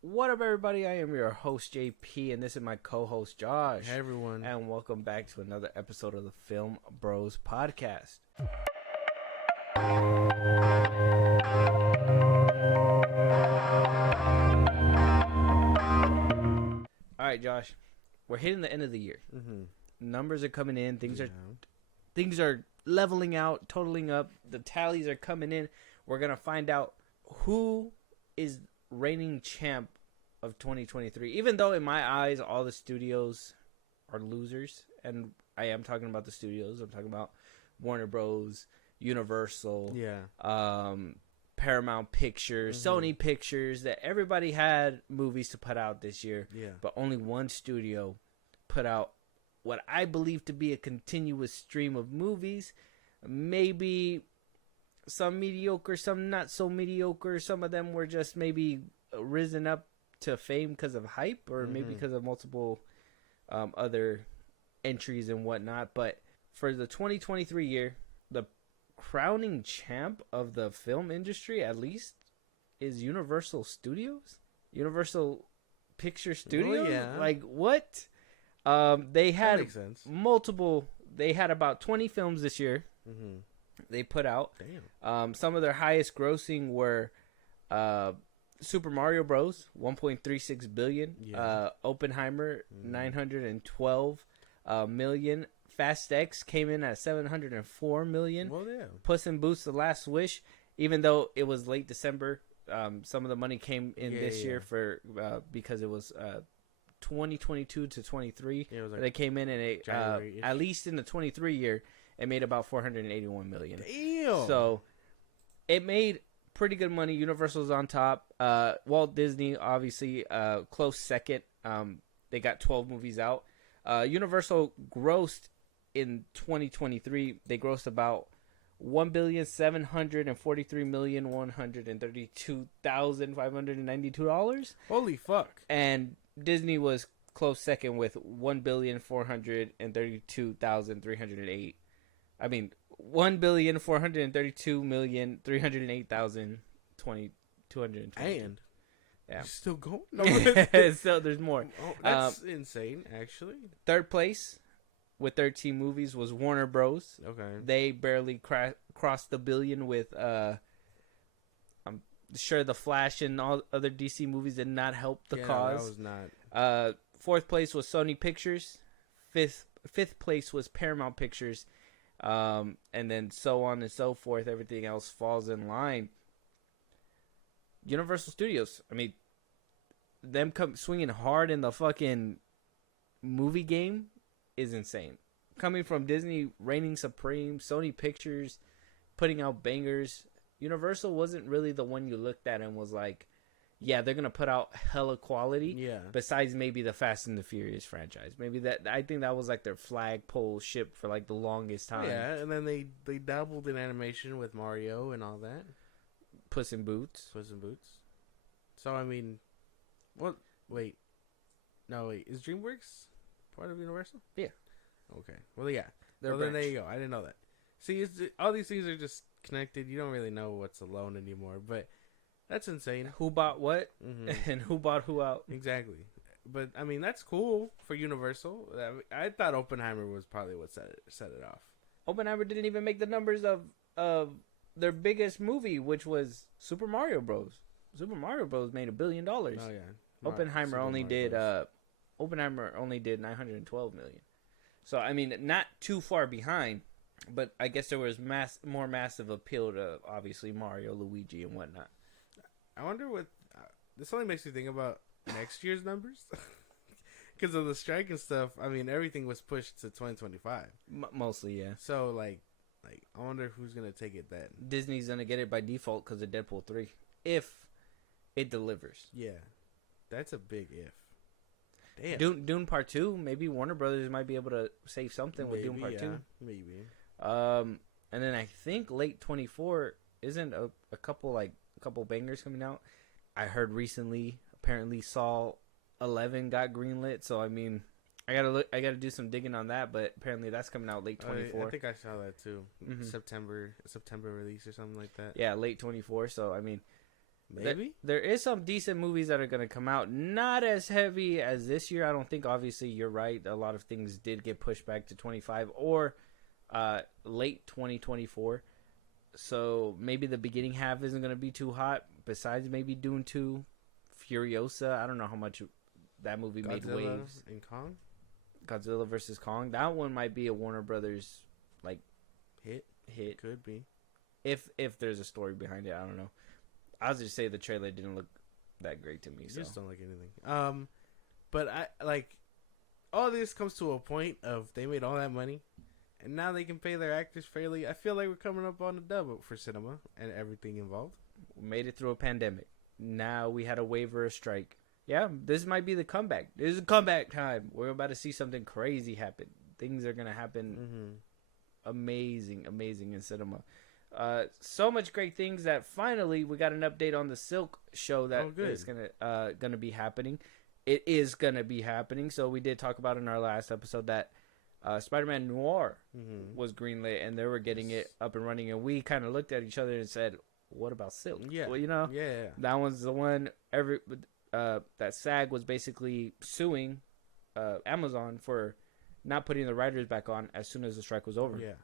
What up, everybody? I am your host, JP, and this is my co-host, Josh. Hey, everyone. And welcome back to another episode of the Film Bros Podcast. All right, Josh. We're hitting the end of the year. Mm-hmm. Numbers are coming in. Things are leveling out, totaling up. The tallies are coming in. We're going to find out who is reigning champ of 2023, even though in my eyes all the studios are losers, and I am talking about the studios. I'm talking about Warner Bros, Universal, Paramount Pictures, Sony Pictures. That everybody had movies to put out this year, but only one studio put out what I believe to be a continuous stream of movies. Maybe some mediocre, some not so mediocre. Some of them were just maybe risen up to fame because of hype, or maybe because of multiple other entries and whatnot. But for the 2023 year, the crowning champ of the film industry, at least, is Universal Studios. Universal Picture Studios. Oh, yeah. Like, what? They had multiple. They had about 20 films this year. They put out. Damn. Some of their highest grossing were Super Mario Bros. 1.36 billion. Oppenheimer 912 million. Fast X came in at 704 million. Well, yeah. Puss in Boots: The Last Wish, even though it was late December, some of the money came in this year for because it was 2022 to 23. Yeah, it was like they came in and it at least in the 23 year, it made about 481 million. Damn. So it made pretty good money. Universal's on top. Walt Disney, obviously, close second. They got 12 movies out. Universal grossed in 2023. They grossed about $1,743,132,592. Holy fuck. And Disney was close second with $1,432,308. I mean, $1,432,308,220. And yeah, still going. So there's more. Oh, that's insane, actually. Third place with 13 movies was Warner Bros. Okay. They barely crossed the billion with. I'm sure The Flash and all other DC movies did not help the cause. That was not. Fourth place was Sony Pictures. Fifth place was Paramount Pictures. And then so on and so forth. Everything else falls in line. Universal Studios. I mean, them swinging hard in the fucking movie game is insane. Coming from Disney reigning supreme, Sony Pictures putting out bangers. Universal wasn't really the one you looked at and was like, yeah, they're gonna put out hella quality. Yeah. Besides maybe the Fast and the Furious franchise, maybe I think that was like their flagpole ship for like the longest time. Yeah, and then they dabbled in animation with Mario and all that. Puss in Boots. So I mean, what? Wait, is DreamWorks part of Universal? Yeah. Okay. Well, yeah. Then there you go. I didn't know that. See, all these things are just connected. You don't really know what's alone anymore, but. That's insane. Who bought what, and who bought who out? Exactly. But, I mean, that's cool for Universal. I thought Oppenheimer was probably what set it off. Oppenheimer didn't even make the numbers of their biggest movie, which was Super Mario Bros. Super Mario Bros. Made $1 billion. Oh, yeah. Oppenheimer only did 912 million. So, I mean, not too far behind, but I guess there was more massive appeal to, obviously, Mario, Luigi, and whatnot. I wonder what this only makes me think about next year's numbers because of the strike and stuff. I mean, everything was pushed to 2025. Mostly, yeah. So, like, I wonder who's gonna take it then. Disney's gonna get it by default because of Deadpool 3, if it delivers. Yeah, that's a big if. Damn. Dune Part 2. Maybe Warner Brothers might be able to save something with Dune Part 2. Maybe. And then I think late 24 isn't a couple bangers coming out. I heard recently, apparently Saw 11 got greenlit. So I mean, I gotta do some digging on that. But apparently that's coming out late 24. I think I saw that too. September release or something like that. Yeah, late 24. So I mean, Maybe there is some decent movies that are going to come out. Not as heavy as this year, I don't think. Obviously, you're right. A lot of things did get pushed back to 25 or late 2024. So maybe the beginning half isn't going to be too hot. Besides maybe Dune 2, Furiosa. I don't know how much that movie made waves. And Kong? Godzilla versus Kong. That one might be a Warner Brothers like hit. Could be. If there's a story behind it, I don't know. I'll just say the trailer didn't look that great to me. You just don't like anything. But I like all this comes to a point of they made all that money, and now they can pay their actors fairly. I feel like we're coming up on the dub for cinema and everything involved. We made it through a pandemic. Now we had a waiver, a strike. Yeah, this might be the comeback. This is a comeback time. We're about to see something crazy happen. Things are gonna happen. Amazing in cinema. So much great things that finally we got an update on the Silk show that is gonna be happening. It is gonna be happening. So we did talk about in our last episode that Spider-Man Noir was greenlit and they were getting it up and running, and we kind of looked at each other and said, "What about Silk?" Yeah, well, that one's the one. That SAG was basically suing Amazon for not putting the writers back on as soon as the strike was over. Yeah.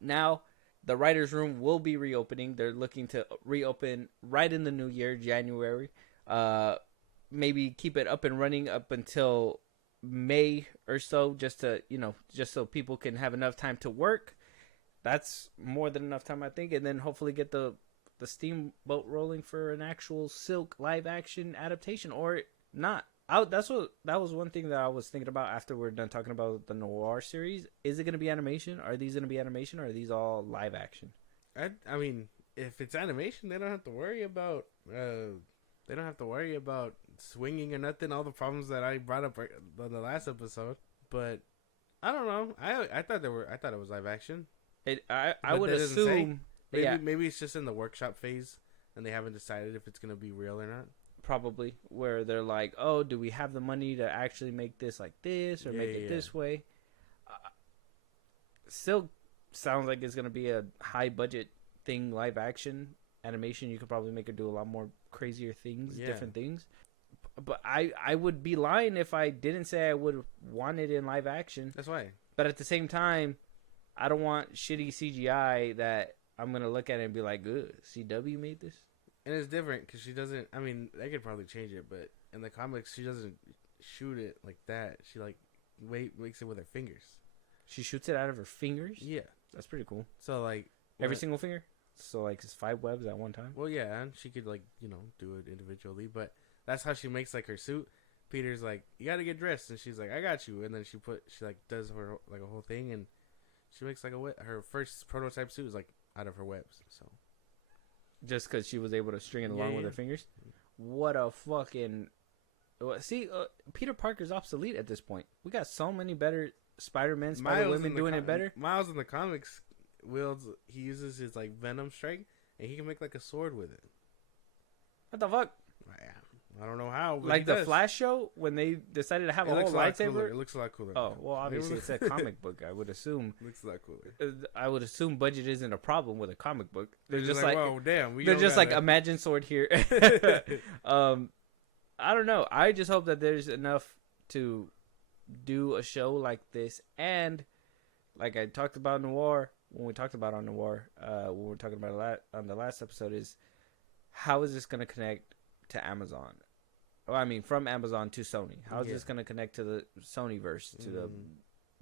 Now the writers' room will be reopening. They're looking to reopen right in the new year, January. Maybe keep it up and running up until May or so, just so people can have enough time to work. That's more than enough time, I think, and then hopefully get the steamboat rolling for an actual Silk live action adaptation, or not. That was one thing that I was thinking about after we're done talking about the Noir series. Is it going to be animation? Are these going to be animation, or are these all live action? I mean, if it's animation, they don't have to worry about swinging or nothing. All the problems that I brought up on the last episode, but I don't know. I thought it was live action. I would assume. Maybe it's just in the workshop phase, and they haven't decided if it's going to be real or not. Probably, where they're like, oh, do we have the money to actually make this like this or make it this way? Still sounds like it's going to be a high budget thing, live action animation. You could probably make it do a lot more crazier things, different things. But I would be lying if I didn't say I would want it in live action. That's why. But at the same time, I don't want shitty CGI that I'm going to look at it and be like, good, CW made this? And it's different because she doesn't, I mean, they could probably change it, but in the comics, she doesn't shoot it like that. She, makes it with her fingers. She shoots it out of her fingers? Yeah. That's pretty cool. So, every single finger? So, it's 5 webs at one time? Well, yeah, and she could, do it individually, but that's how she makes, her suit. Peter's like, you gotta get dressed, and she's like, I got you, and then she does her, a whole thing, and she makes, her first prototype suit is, out of her webs, so. Just because she was able to string it along with her fingers? What a fucking... See, Peter Parker's obsolete at this point. We got so many better Spider-Men, Spider-Women doing it better. Miles in the comics he uses his, Venom strike, and he can make, a sword with it. What the fuck? I don't know how. The Flash show, when they decided to have a whole lightsaber? It looks a lot cooler. Oh, well, obviously it's a comic book, I would assume. It looks a lot cooler. I would assume budget isn't a problem with a comic book. They're just whoa, damn. They're just imagine sword here. I don't know. I just hope that there's enough to do a show like this. And like I talked about Noir, when we were talking about on the last episode, is how is this going to connect to Amazon? Well, I mean, from Amazon to Sony. How is this going to connect to the Sonyverse, to the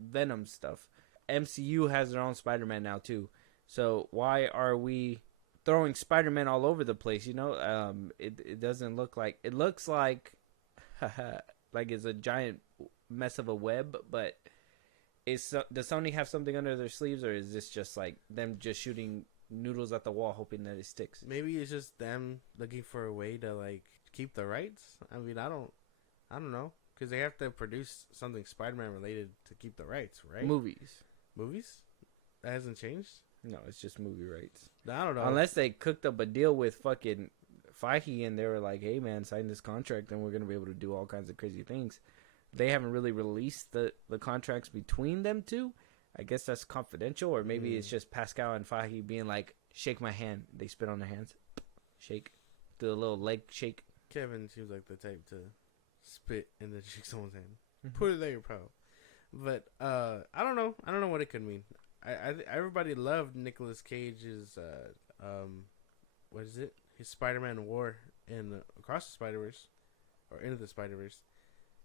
Venom stuff? MCU has their own Spider-Man now, too. So why are we throwing Spider-Man all over the place, It doesn't look like... It looks like... it's a giant mess of a web, but... Does Sony have something under their sleeves, or is this just, them just shooting noodles at the wall hoping that it sticks? Maybe it's just them looking for a way to, keep the rights. I mean, I don't know, because they have to produce something Spider-Man related to keep the rights, right? Movies that hasn't changed. No, it's just movie rights. I don't know, unless they cooked up a deal with fucking Feige and they were like, hey man, sign this contract and we're gonna be able to do all kinds of crazy things. They haven't really released the contracts between them two. I guess that's confidential, or maybe it's just Pascal and Feige being like, shake my hand. They spit on their hands, shake. Do a little leg shake. Kevin seems like the type to spit and then shake someone's hand. Mm-hmm. Put it there, pal. But I don't know. I don't know what it could mean. Everybody loved Nicolas Cage's what is it? His Spider-Man War in Across the Spider-Verse or Into the Spider-Verse.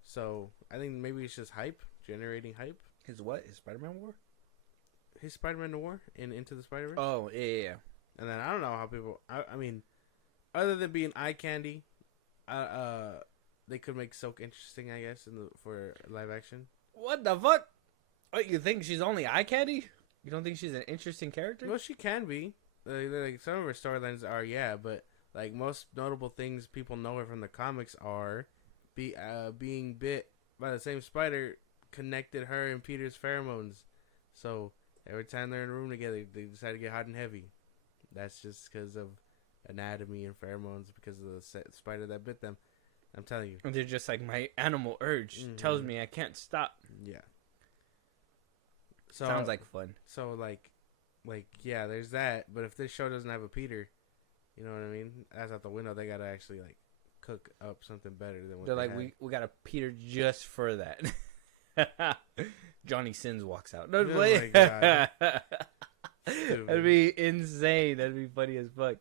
So I think maybe it's just hype, generating hype. His what? His Spider-Man War? His Spider-Man War in Into the Spider-Verse. Oh yeah. And then I don't know how people. I mean, other than being eye candy, they could make Silk interesting, I guess, for live action. What the fuck? What, you think she's only eye candy? You don't think she's an interesting character? Well, she can be. Like some of her storylines are, yeah, but like most notable things people know her from the comics are being bit by the same spider connected her and Peter's pheromones. So every time they're in a room together, they decide to get hot and heavy. That's just because of anatomy and pheromones, because of the spider that bit them. I'm telling you. And they're just like, my animal urge tells me I can't stop. Yeah. So, sounds like fun. So like, yeah, there's that. But if this show doesn't have a Peter, you know what I mean? That's out the window. They gotta actually like cook up something better than what they're like, had. we got a Peter just for that. Johnny Sins walks out. No, Oh my God. That'd be insane. That'd be funny as fuck.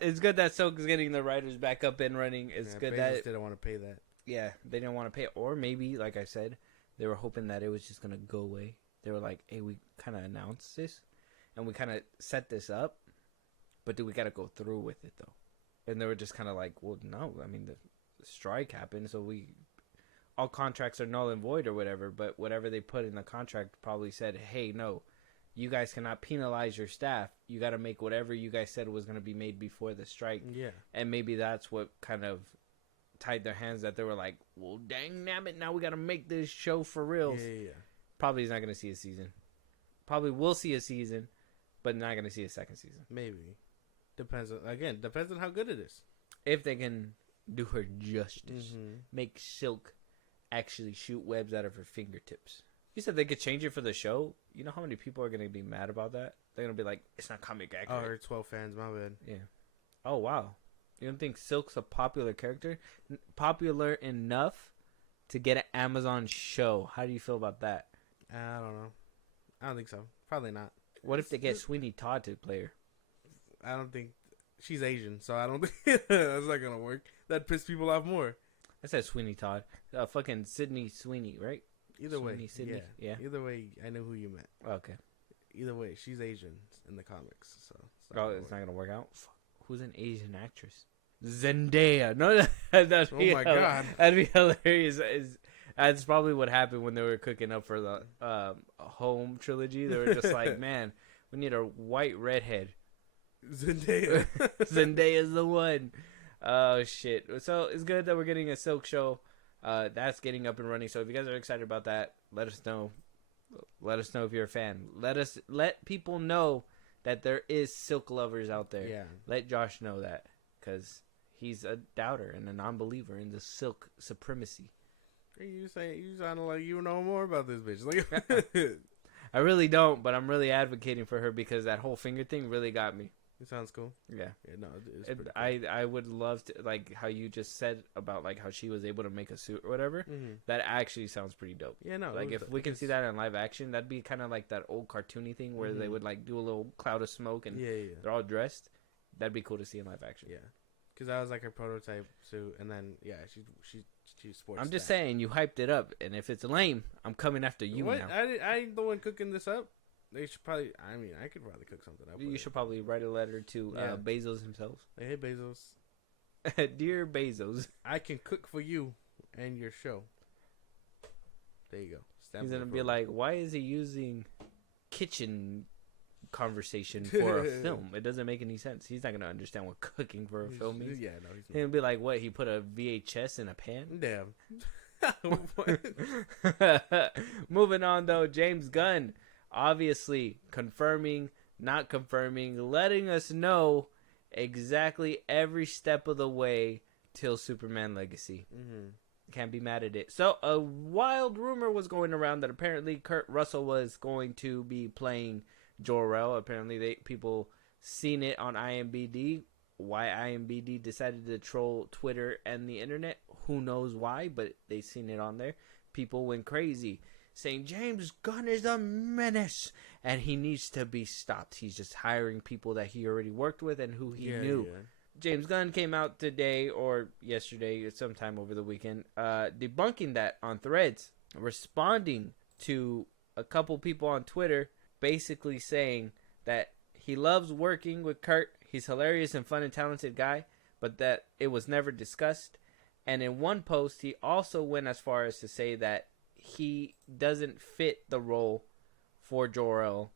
It's good that Silk is getting the writers back up and running. It's good that they didn't want to pay that. Yeah, they didn't want to pay it. Or maybe, like I said, they were hoping that it was just gonna go away. They were like, hey, we kind of announced this and we kind of set this up, but do we got to go through with it though? And they were just kind of like, well, no, I mean, the strike happened, so all contracts are null and void or whatever, but whatever they put in the contract probably said, hey, no, you guys cannot penalize your staff. You got to make whatever you guys said was going to be made before the strike. Yeah. And maybe that's what kind of tied their hands, that they were like, well, dang nabbit, now we got to make this show for real. Yeah. Probably is not going to see a season. Probably will see a season, but not going to see a second season. Maybe. Depends on how good it is. If they can do her justice. Make Silk actually shoot webs out of her fingertips. You said they could change it for the show. You know how many people are going to be mad about that? They're going to be like, it's not comic accurate. Oh, 12 fans, my bad. Yeah. Oh, wow. You don't think Silk's a popular character? Popular enough to get an Amazon show. How do you feel about that? I don't know. I don't think so. Probably not. What if they get Sweeney Todd to play her? I don't think she's Asian, so I don't think that's not gonna work. That piss people off more. I said Sweeney Todd. Fucking Sydney Sweeney, right? Either way, Sydney? Yeah. Either way, I know who you meant. Okay. Either way, she's Asian in the comics, so it's not gonna work out. Fuck. Who's an Asian actress? Zendaya. No, that'd be my God, that'd be hilarious. That's probably what happened when they were cooking up for the Home trilogy. They were just like, man, we need a white redhead. Zendaya. Zendaya's the one. Oh, shit. So it's good that we're getting a Silk show. That's getting up and running. So if you guys are excited about that, let us know. Let us know if you're a fan. Let people know that there is Silk lovers out there. Yeah. Let Josh know that, because he's a doubter and a non-believer in the Silk supremacy. You sound like you know more about this bitch. Like, I really don't, but I'm really advocating for her because that whole finger thing really got me. It sounds cool. Yeah. No, it's pretty cool. I would love to, like how you just said about like how she was able to make a suit or whatever. Mm-hmm. That actually sounds pretty dope. Yeah, no. Like if we can see that in live action, that'd be kind of like that old cartoony thing where they would like do a little cloud of smoke and they're all dressed. That'd be cool to see in live action. Yeah. Because that was like her prototype suit, and then she sports. I'm just saying, you hyped it up, and if it's lame, I'm coming after you now. I ain't the one cooking this up. They should probably. I mean, I could probably cook something up. You should probably write a letter to Bezos himself. Hey Bezos, dear Bezos, I can cook for you and your show. There you go. He's gonna be like, why is he using kitchen conversation for a film? It doesn't make any sense. He's not gonna understand what cooking for a film means. Yeah, no, he's not. He'll be like, what? He put a VHS in a pan? Damn. Moving on though, James Gunn obviously confirming, not confirming, letting us know exactly every step of the way till Superman Legacy. Can't be mad at it. So a wild rumor was going around that apparently Kurt Russell was going to be playing Jor-El. Apparently people seen it on IMDb. why IMBD decided to troll Twitter and the internet. Who knows why, but they seen it on there. People went crazy saying James Gunn is a menace and he needs to be stopped. He's just hiring people that he already worked with and who he knew. Yeah. James Gunn came out today or yesterday or sometime over the weekend debunking that on Threads, responding to a couple people on Twitter basically saying that he loves working with Kurt. He's hilarious and fun and talented guy, but that it was never discussed. And in one post, he also went as far as to say that he doesn't fit the role for Jor-El.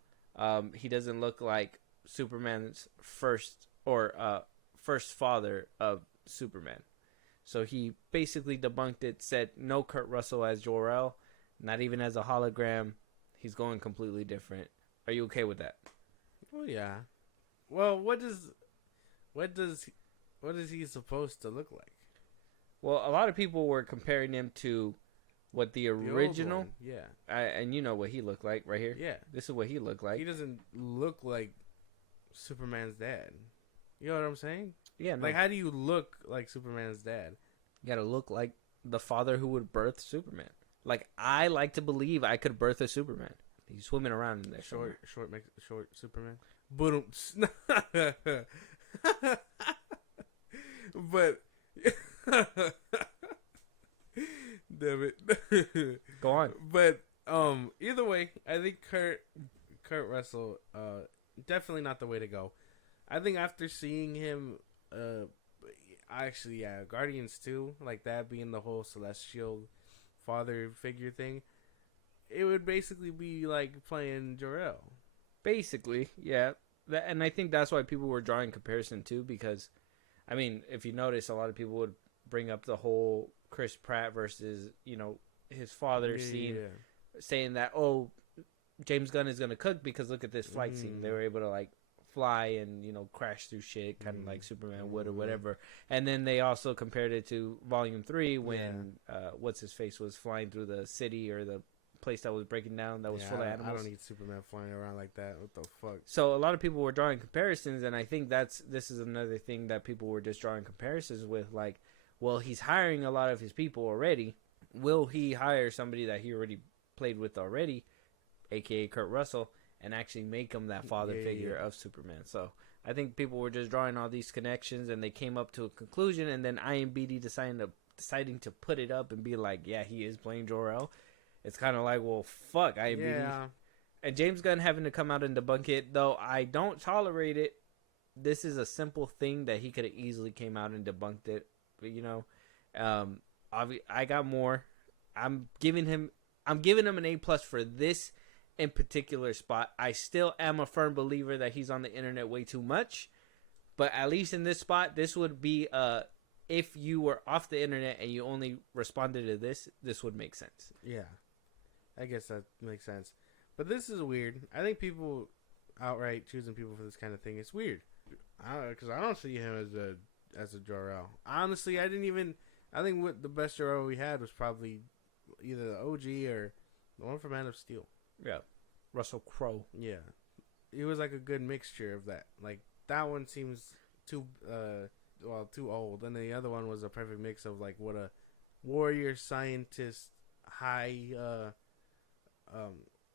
He doesn't look like Superman's first father of Superman. So he basically debunked it, said no Kurt Russell as Jor-El, not even as a hologram. He's going completely different. Are you okay with that? Well, yeah. Well, what is he supposed to look like? Well, a lot of people were comparing him to what the original. Yeah. And you know what he looked like right here. Yeah. This is what he looked like. He doesn't look like Superman's dad. You know what I'm saying? Yeah. No. Like, how do you look like Superman's dad? You gotta look like the father who would birth Superman. Like, I like to believe I could birth a Superman. He's swimming around in there. Short Superman. Boom. But damn it. Go on. But either way, I think Kurt Russell definitely not the way to go. I think after seeing him actually Guardians 2, like that being the whole celestial father figure thing, it would basically be like playing Jor-El. Basically, yeah. And I think that's why people were drawing comparison too, because, I mean, if you notice, a lot of people would bring up the whole Chris Pratt versus, you know, his father scene, saying that, oh, James Gunn is going to cook because look at this flight scene. They were able to, like, fly and, you know, crash through shit, kind of like Superman would or whatever. And then they also compared it to Volume 3 when, what's-his-face was flying through the city or the place that was breaking down that was full of animals. I don't need Superman flying around like that. What the fuck? So a lot of people were drawing comparisons, and I think this is another thing that people were just drawing comparisons with. Like, well, he's hiring a lot of his people already. Will he hire somebody that he already played with already, aka Kurt Russell, and actually make him that father figure of Superman? So I think people were just drawing all these connections, and they came up to a conclusion, and then IMBD deciding to put it up and be like, yeah, he is playing Jor-El. It's kind of like, well, fuck, IMBD. Yeah. And James Gunn having to come out and debunk it, though I don't tolerate it. This is a simple thing that he could have easily came out and debunked it. But, you know, I got more. I'm giving him an A+ for this in particular spot. I still am a firm believer that he's on the internet way too much. But at least in this spot, this would be if you were off the internet and you only responded to this would make sense. Yeah. I guess that makes sense. But this is weird. I think people outright choosing people for this kind of thing is weird. Because I don't see him as a Jor-El. Honestly, I think what the best Jor-El we had was probably either the OG or the one from Man of Steel. Yeah. Russell Crowe. Yeah. It was like a good mixture of that. Like, that one seems too old. And the other one was a perfect mix of, like, what a warrior scientist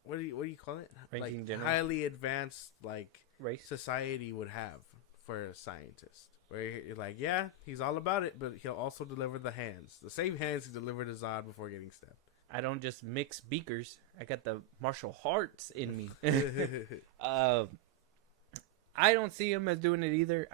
what do you call it? Ranking like general. Highly advanced like race society would have for a scientist. Where you're like, yeah, he's all about it, but he'll also deliver the hands. The same hands he delivered to Zod before getting stabbed. I don't just mix beakers. I got the martial arts in me. I don't see him as doing it either.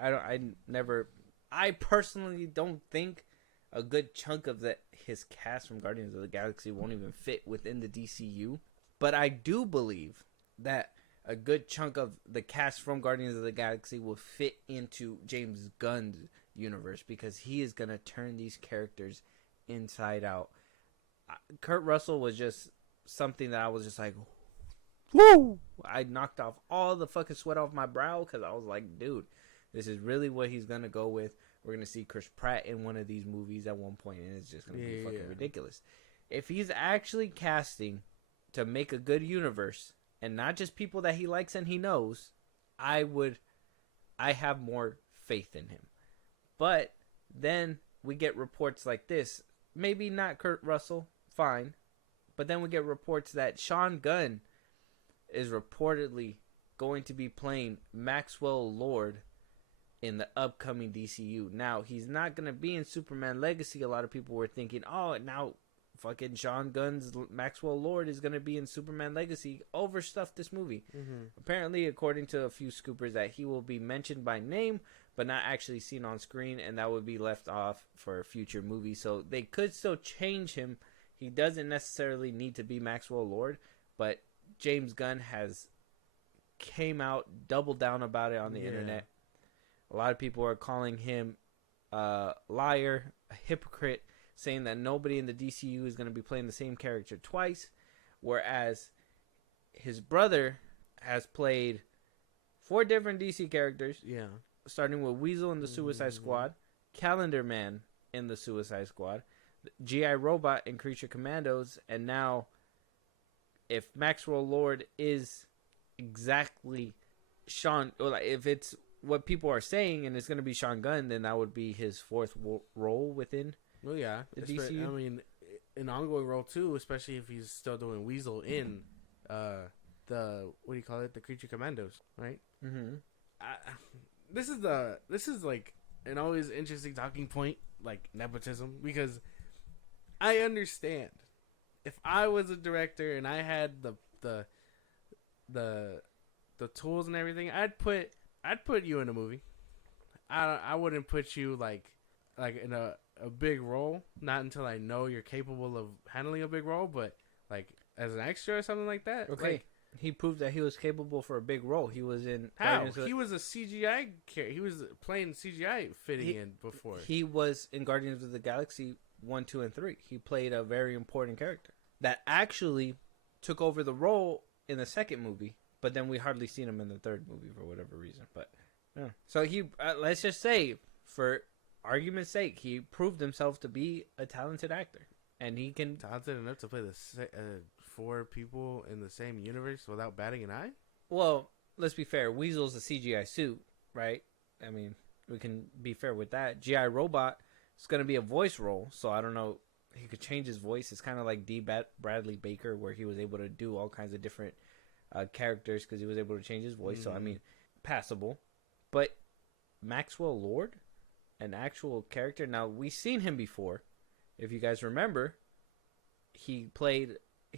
I personally don't think a good chunk of his cast from Guardians of the Galaxy won't even fit within the DCU. But I do believe that a good chunk of the cast from Guardians of the Galaxy will fit into James Gunn's universe because he is going to turn these characters inside out. Kurt Russell was just something that I was just like, woo! I knocked off all the fucking sweat off my brow because I was like, dude, this is really what he's going to go with. We're going to see Chris Pratt in one of these movies at one point, and it's just going to be fucking ridiculous. If he's actually casting to make a good universe, and not just people that he likes and he knows, I have more faith in him. But then we get reports like this. Maybe not Kurt Russell, fine. But then we get reports that Sean Gunn is reportedly going to be playing Maxwell Lord in the upcoming DCU. Now, he's not going to be in Superman Legacy. A lot of people were thinking, oh, now fucking Sean Gunn's Maxwell Lord is going to be in Superman Legacy. Overstuffed this movie. Mm-hmm. Apparently, according to a few scoopers, that he will be mentioned by name, but not actually seen on screen, and that would be left off for a future movie. So they could still change him. He doesn't necessarily need to be Maxwell Lord, but James Gunn has came out, doubled down about it on the internet. A lot of people are calling him a liar, a hypocrite, saying that nobody in the DCU is going to be playing the same character twice, whereas his brother has played 4 different DC characters. Yeah. Starting with Weasel in the Suicide Squad, Calendar Man in the Suicide Squad, G.I. Robot in Creature Commandos, and now if Maxwell Lord is exactly Sean, or like if it's what people are saying and it's going to be Sean Gunn, then that would be his 4th role within the DCU. I mean, an ongoing role too, especially if he's still doing Weasel in the what do you call it, the Creature Commandos, right? Mm-hmm. This is like an always interesting talking point, like nepotism, because I understand if I was a director and I had the tools and everything, I'd put you in a movie. I wouldn't put you like in a big role, not until I know you're capable of handling a big role, but like as an extra or something like that. Okay. Like, he proved that he was capable for a big role. He was in... How? He was a CGI character. He was playing CGI fitting in before. He was in Guardians of the Galaxy 1, 2, and 3. He played a very important character that actually took over the role in the second movie, but then we hardly seen him in the third movie for whatever reason. But yeah. So he, let's just say, for argument's sake, he proved himself to be a talented actor. And he can... Talented enough to play the 4 people in the same universe without batting an eye? Well, let's be fair. Weasel's a CGI suit, right? I mean, we can be fair with that. G.I. Robot is going to be a voice role, so I don't know. He could change his voice. It's kind of like D. Bradley Baker, where he was able to do all kinds of different characters because he was able to change his voice. Mm-hmm. So, I mean, passable. But Maxwell Lord, an actual character. Now, we've seen him before. If you guys remember, he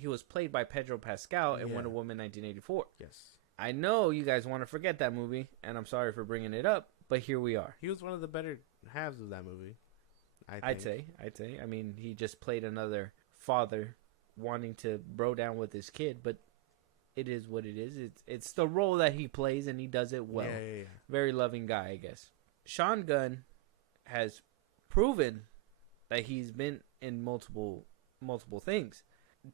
was played by Pedro Pascal in Wonder Woman 1984. Yes. I know you guys want to forget that movie, and I'm sorry for bringing it up, but here we are. He was one of the better halves of that movie, I'd say. I mean, he just played another father wanting to bro down with his kid, but it is what it is. It's the role that he plays, and he does it well. Yeah. Very loving guy, I guess. Sean Gunn has proven that he's been in multiple things.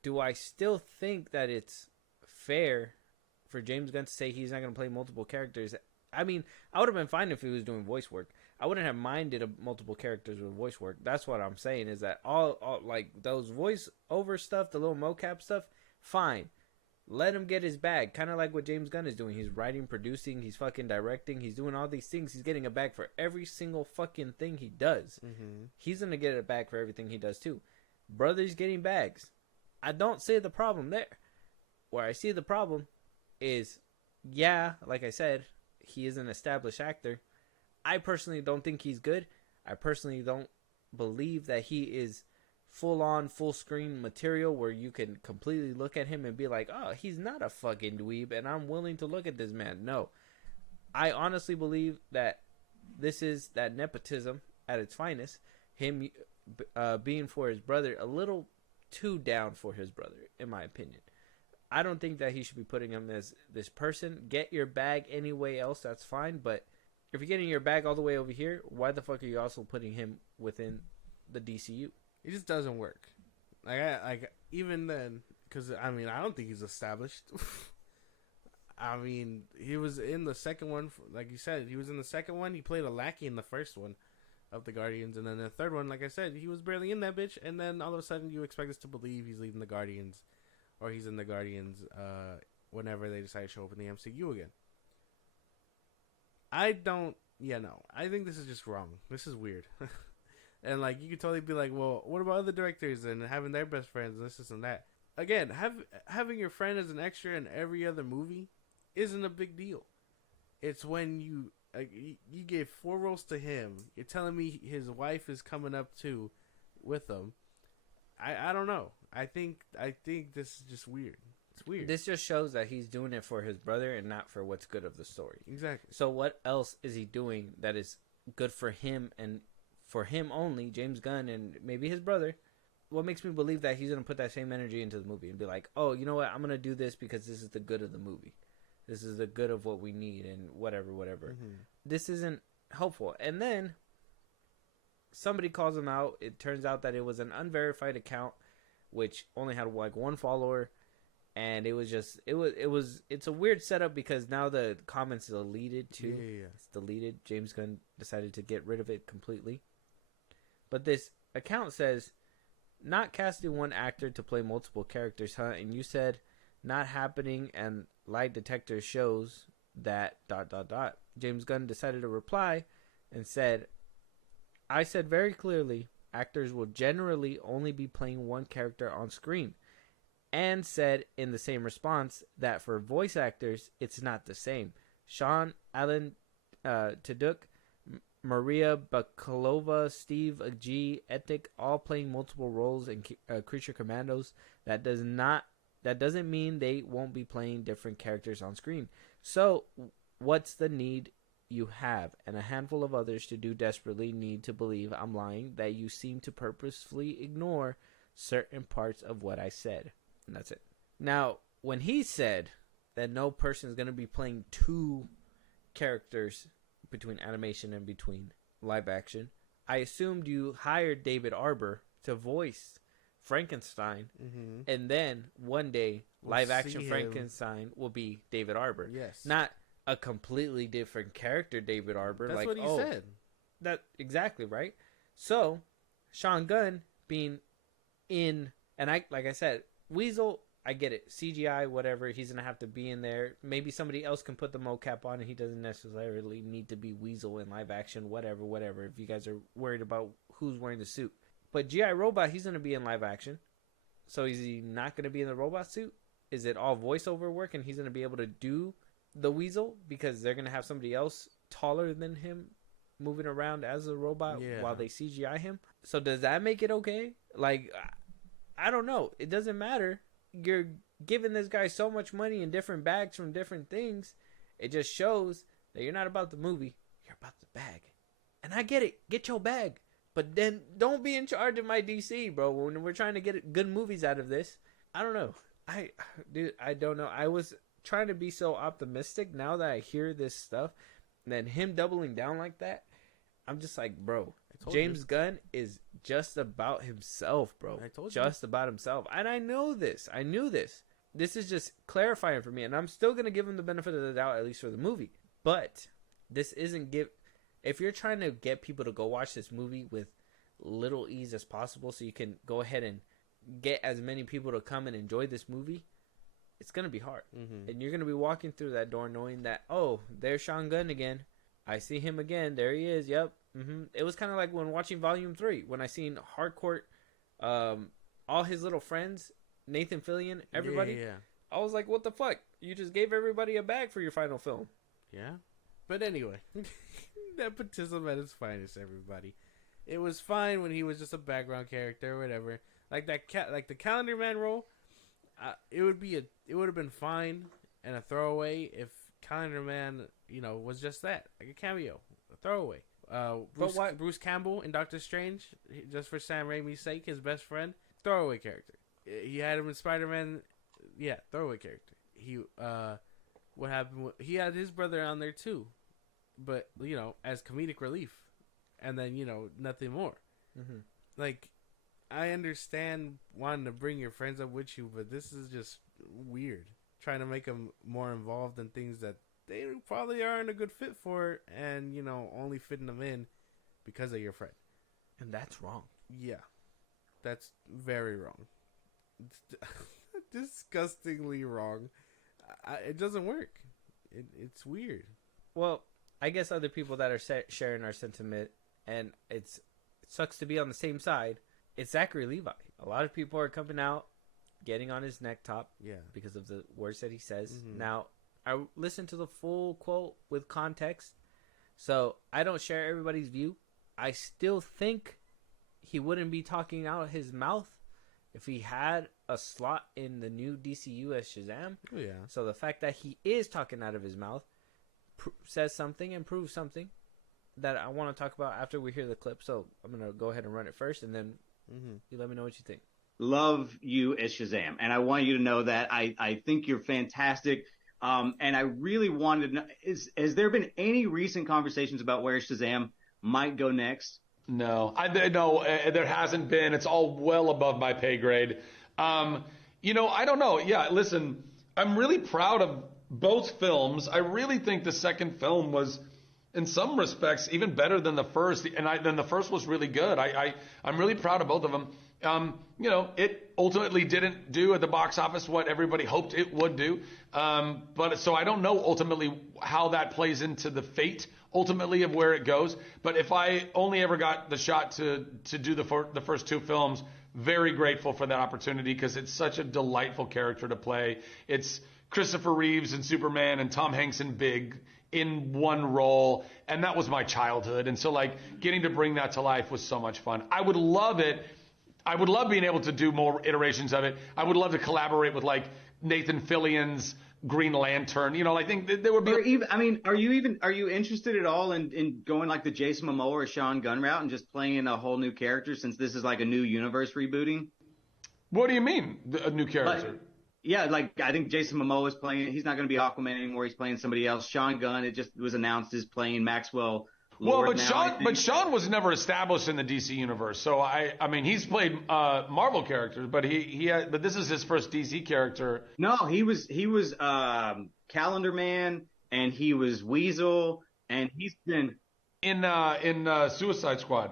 Do I still think that it's fair for James Gunn to say he's not going to play multiple characters? I mean, I would have been fine if he was doing voice work. I wouldn't have minded multiple characters with voice work. That's what I'm saying, is that all like those voice over stuff, the little mocap stuff, fine. Let him get his bag. Kind of like what James Gunn is doing. He's writing, producing, he's fucking directing. He's doing all these things. He's getting a bag for every single fucking thing he does. Mm-hmm. He's going to get a bag for everything he does too. Brother's getting bags. I don't see the problem there. Where I see the problem is, like I said, he is an established actor. I personally don't think he's good. I personally don't believe that he is full-on, full-screen material where you can completely look at him and be like, oh, he's not a fucking dweeb, and I'm willing to look at this man. No. I honestly believe that this is that nepotism at its finest. Him being for his brother, a little too down for his brother, in my opinion. I don't think that he should be putting him as this person. Get your bag anyway else, that's fine, but if you're getting your bag all the way over here, why the fuck are you also putting him within the DCU? It just doesn't work. Like even then, because I mean, I don't think he's established. I mean, he was in the second one, like you said. He was in the second one. He played a lackey in the first one of the Guardians, and then the third one, like I said, he was barely in that bitch. And then all of a sudden, you expect us to believe he's leading the Guardians, or he's in the Guardians whenever they decide to show up in the MCU again. I don't Yeah, no. I think this is just wrong. This is weird. And, like, you could totally be like, well, what about other directors and having their best friends and this and that? Again, having your friend as an extra in every other movie isn't a big deal. It's when you gave 4 roles to him. You're telling me his wife is coming up too with him. I don't know. I think this is just weird. It's weird. This just shows that he's doing it for his brother and not for what's good of the story. Exactly. So what else is he doing that is good for him and for him only, James Gunn and maybe his brother? What makes me believe that he's going to put that same energy into the movie and be like, oh, you know what? I'm going to do this because this is the good of the movie. This is the good of what we need and whatever. Mm-hmm. This isn't helpful. And then somebody calls him out. It turns out that it was an unverified account, which only had like 1 follower. And it was just, it's a weird setup because now the comments are deleted too. Yeah. It's deleted. James Gunn decided to get rid of it completely. But this account says, not casting one actor to play multiple characters, huh? And you said not happening, and lie detector shows that ... James Gunn decided to reply and said, I said very clearly, actors will generally only be playing one character on screen. And said in the same response that for voice actors, it's not the same. Sean Allen Taduk, Maria Bakalova, Steve G, Etik, all playing multiple roles in Creature Commandos. That doesn't mean they won't be playing different characters on screen. So, what's the need you have, and a handful of others to do desperately need to believe I'm lying, that you seem to purposefully ignore certain parts of what I said. And that's it. Now, when he said that no person is going to be playing 2 characters between animation and between live action, I assumed you hired David Arbor to voice Frankenstein, and then one day live action Frankenstein will be David Arbor. Yes. Not a completely different character, David Arbor. That's like, what he said. That exactly right. So, Sean Gunn being in, and like I said, Weasel, I get it. CGI, whatever. He's going to have to be in there. Maybe somebody else can put the mocap on and he doesn't necessarily need to be Weasel in live action, whatever. If you guys are worried about who's wearing the suit. But G.I. Robot, he's going to be in live action. So is he not going to be in the robot suit? Is it all voiceover work and he's going to be able to do the Weasel? Because they're going to have somebody else taller than him moving around as a robot while they CGI him. So does that make it okay? Like, I don't know. It doesn't matter. You're giving this guy so much money in different bags from different things. It just shows that you're not about the movie. You're about the bag. And I get it. Get your bag. But then don't be in charge of my DC, bro. When we're trying to get good movies out of this. I don't know. I don't know. I was trying to be so optimistic. Now that I hear this stuff, and then him doubling down like that, I'm just like, bro, James Gunn is just about himself, bro. I told you. Just about himself. And I know this. I knew this. This is just clarifying for me. And I'm still going to give him the benefit of the doubt, at least for the movie. But this isn't if you're trying to get people to go watch this movie with little ease as possible so you can go ahead and get as many people to come and enjoy this movie, it's going to be hard. And you're going to be walking through that door knowing that, oh, there's Sean Gunn again. I see him again. There he is. Yep. It was kind of like when watching Volume 3, when I seen Hardcourt, all his little friends, Nathan Fillion, everybody. Yeah. I was like, what the fuck? You just gave everybody a bag for your final film. Yeah. But anyway, nepotism at its finest, everybody. It was fine when he was just a background character or whatever. Like like the Calendar Man role, it would have been fine and a throwaway if Calendar Man, was just that, like a cameo, a throwaway. Bruce Campbell in Doctor Strange, just for Sam Raimi's sake, his best friend, throwaway character. He had him in Spider-Man, throwaway character. What happened? He had his brother on there too, but as comedic relief, and then nothing more. Like, I understand wanting to bring your friends up with you, but this is just weird. Trying to make them more involved in things that they probably aren't a good fit for, and only fitting them in because of your friend. And that's wrong. Yeah, that's very wrong. It's disgustingly wrong. It doesn't work. It's weird. Well, I guess other people that are sharing our sentiment, and it sucks to be on the same side. It's Zachary Levi. A lot of people are coming out, getting on his neck top, because of the words that he says. Mm-hmm. Now, I listened to the full quote with context, so I don't share everybody's view. I still think he wouldn't be talking out his mouth if he had a slot in the new DCU as Shazam. Oh, yeah. So the fact that he is talking out of his mouth says something and proves something that I want to talk about after we hear the clip. So I'm going to go ahead and run it first, and then you let me know what you think. Love you as Shazam, and I want you to know that I think you're fantastic. And I really wanted to know, has there been any recent conversations about where Shazam might go next? No, no, there hasn't been. It's all well above my pay grade. I don't know. Yeah, listen, I'm really proud of both films. I really think the second film was, in some respects, even better than the first. And then the first was really good. I'm really proud of both of them. It ultimately didn't do at the box office what everybody hoped it would do. But so I don't know ultimately how that plays into the fate ultimately of where it goes. But if I only ever got the shot to do the first two films, very grateful for that opportunity because it's such a delightful character to play. It's Christopher Reeves in Superman and Tom Hanks in Big in one role, and that was my childhood. And so getting to bring that to life was so much fun. I would love it. I would love being able to do more iterations of it. I would love to collaborate with Nathan Fillion's Green Lantern. I think there would be. Are you interested at all in going the Jason Momoa or Sean Gunn route and just playing a whole new character since this is a new universe rebooting? What do you mean, a new character? I think Jason Momoa is playing. He's not going to be Aquaman anymore. He's playing somebody else. Sean Gunn, it just was announced, is playing Maxwell Lord. But Sean was never established in the DC universe. So he's played Marvel characters, but but this is his first DC character. No, he was Calendar Man, and he was Weasel, and he's been in Suicide Squad.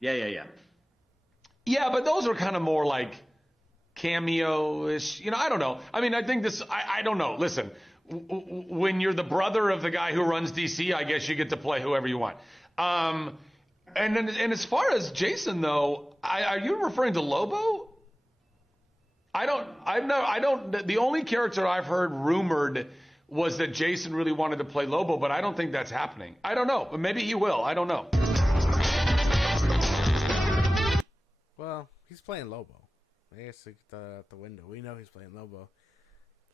Yeah. Yeah, but those are kind of more cameo-ish. I don't know. I think this. I don't know. Listen. When you're the brother of the guy who runs DC, I guess you get to play whoever you want. And as far as Jason though, are you referring to Lobo? The only character I've heard rumored was that Jason really wanted to play Lobo, but I don't think that's happening. I don't know, but maybe he will. I don't know. Well, he's playing Lobo. I guess it's out the window. We know he's playing Lobo.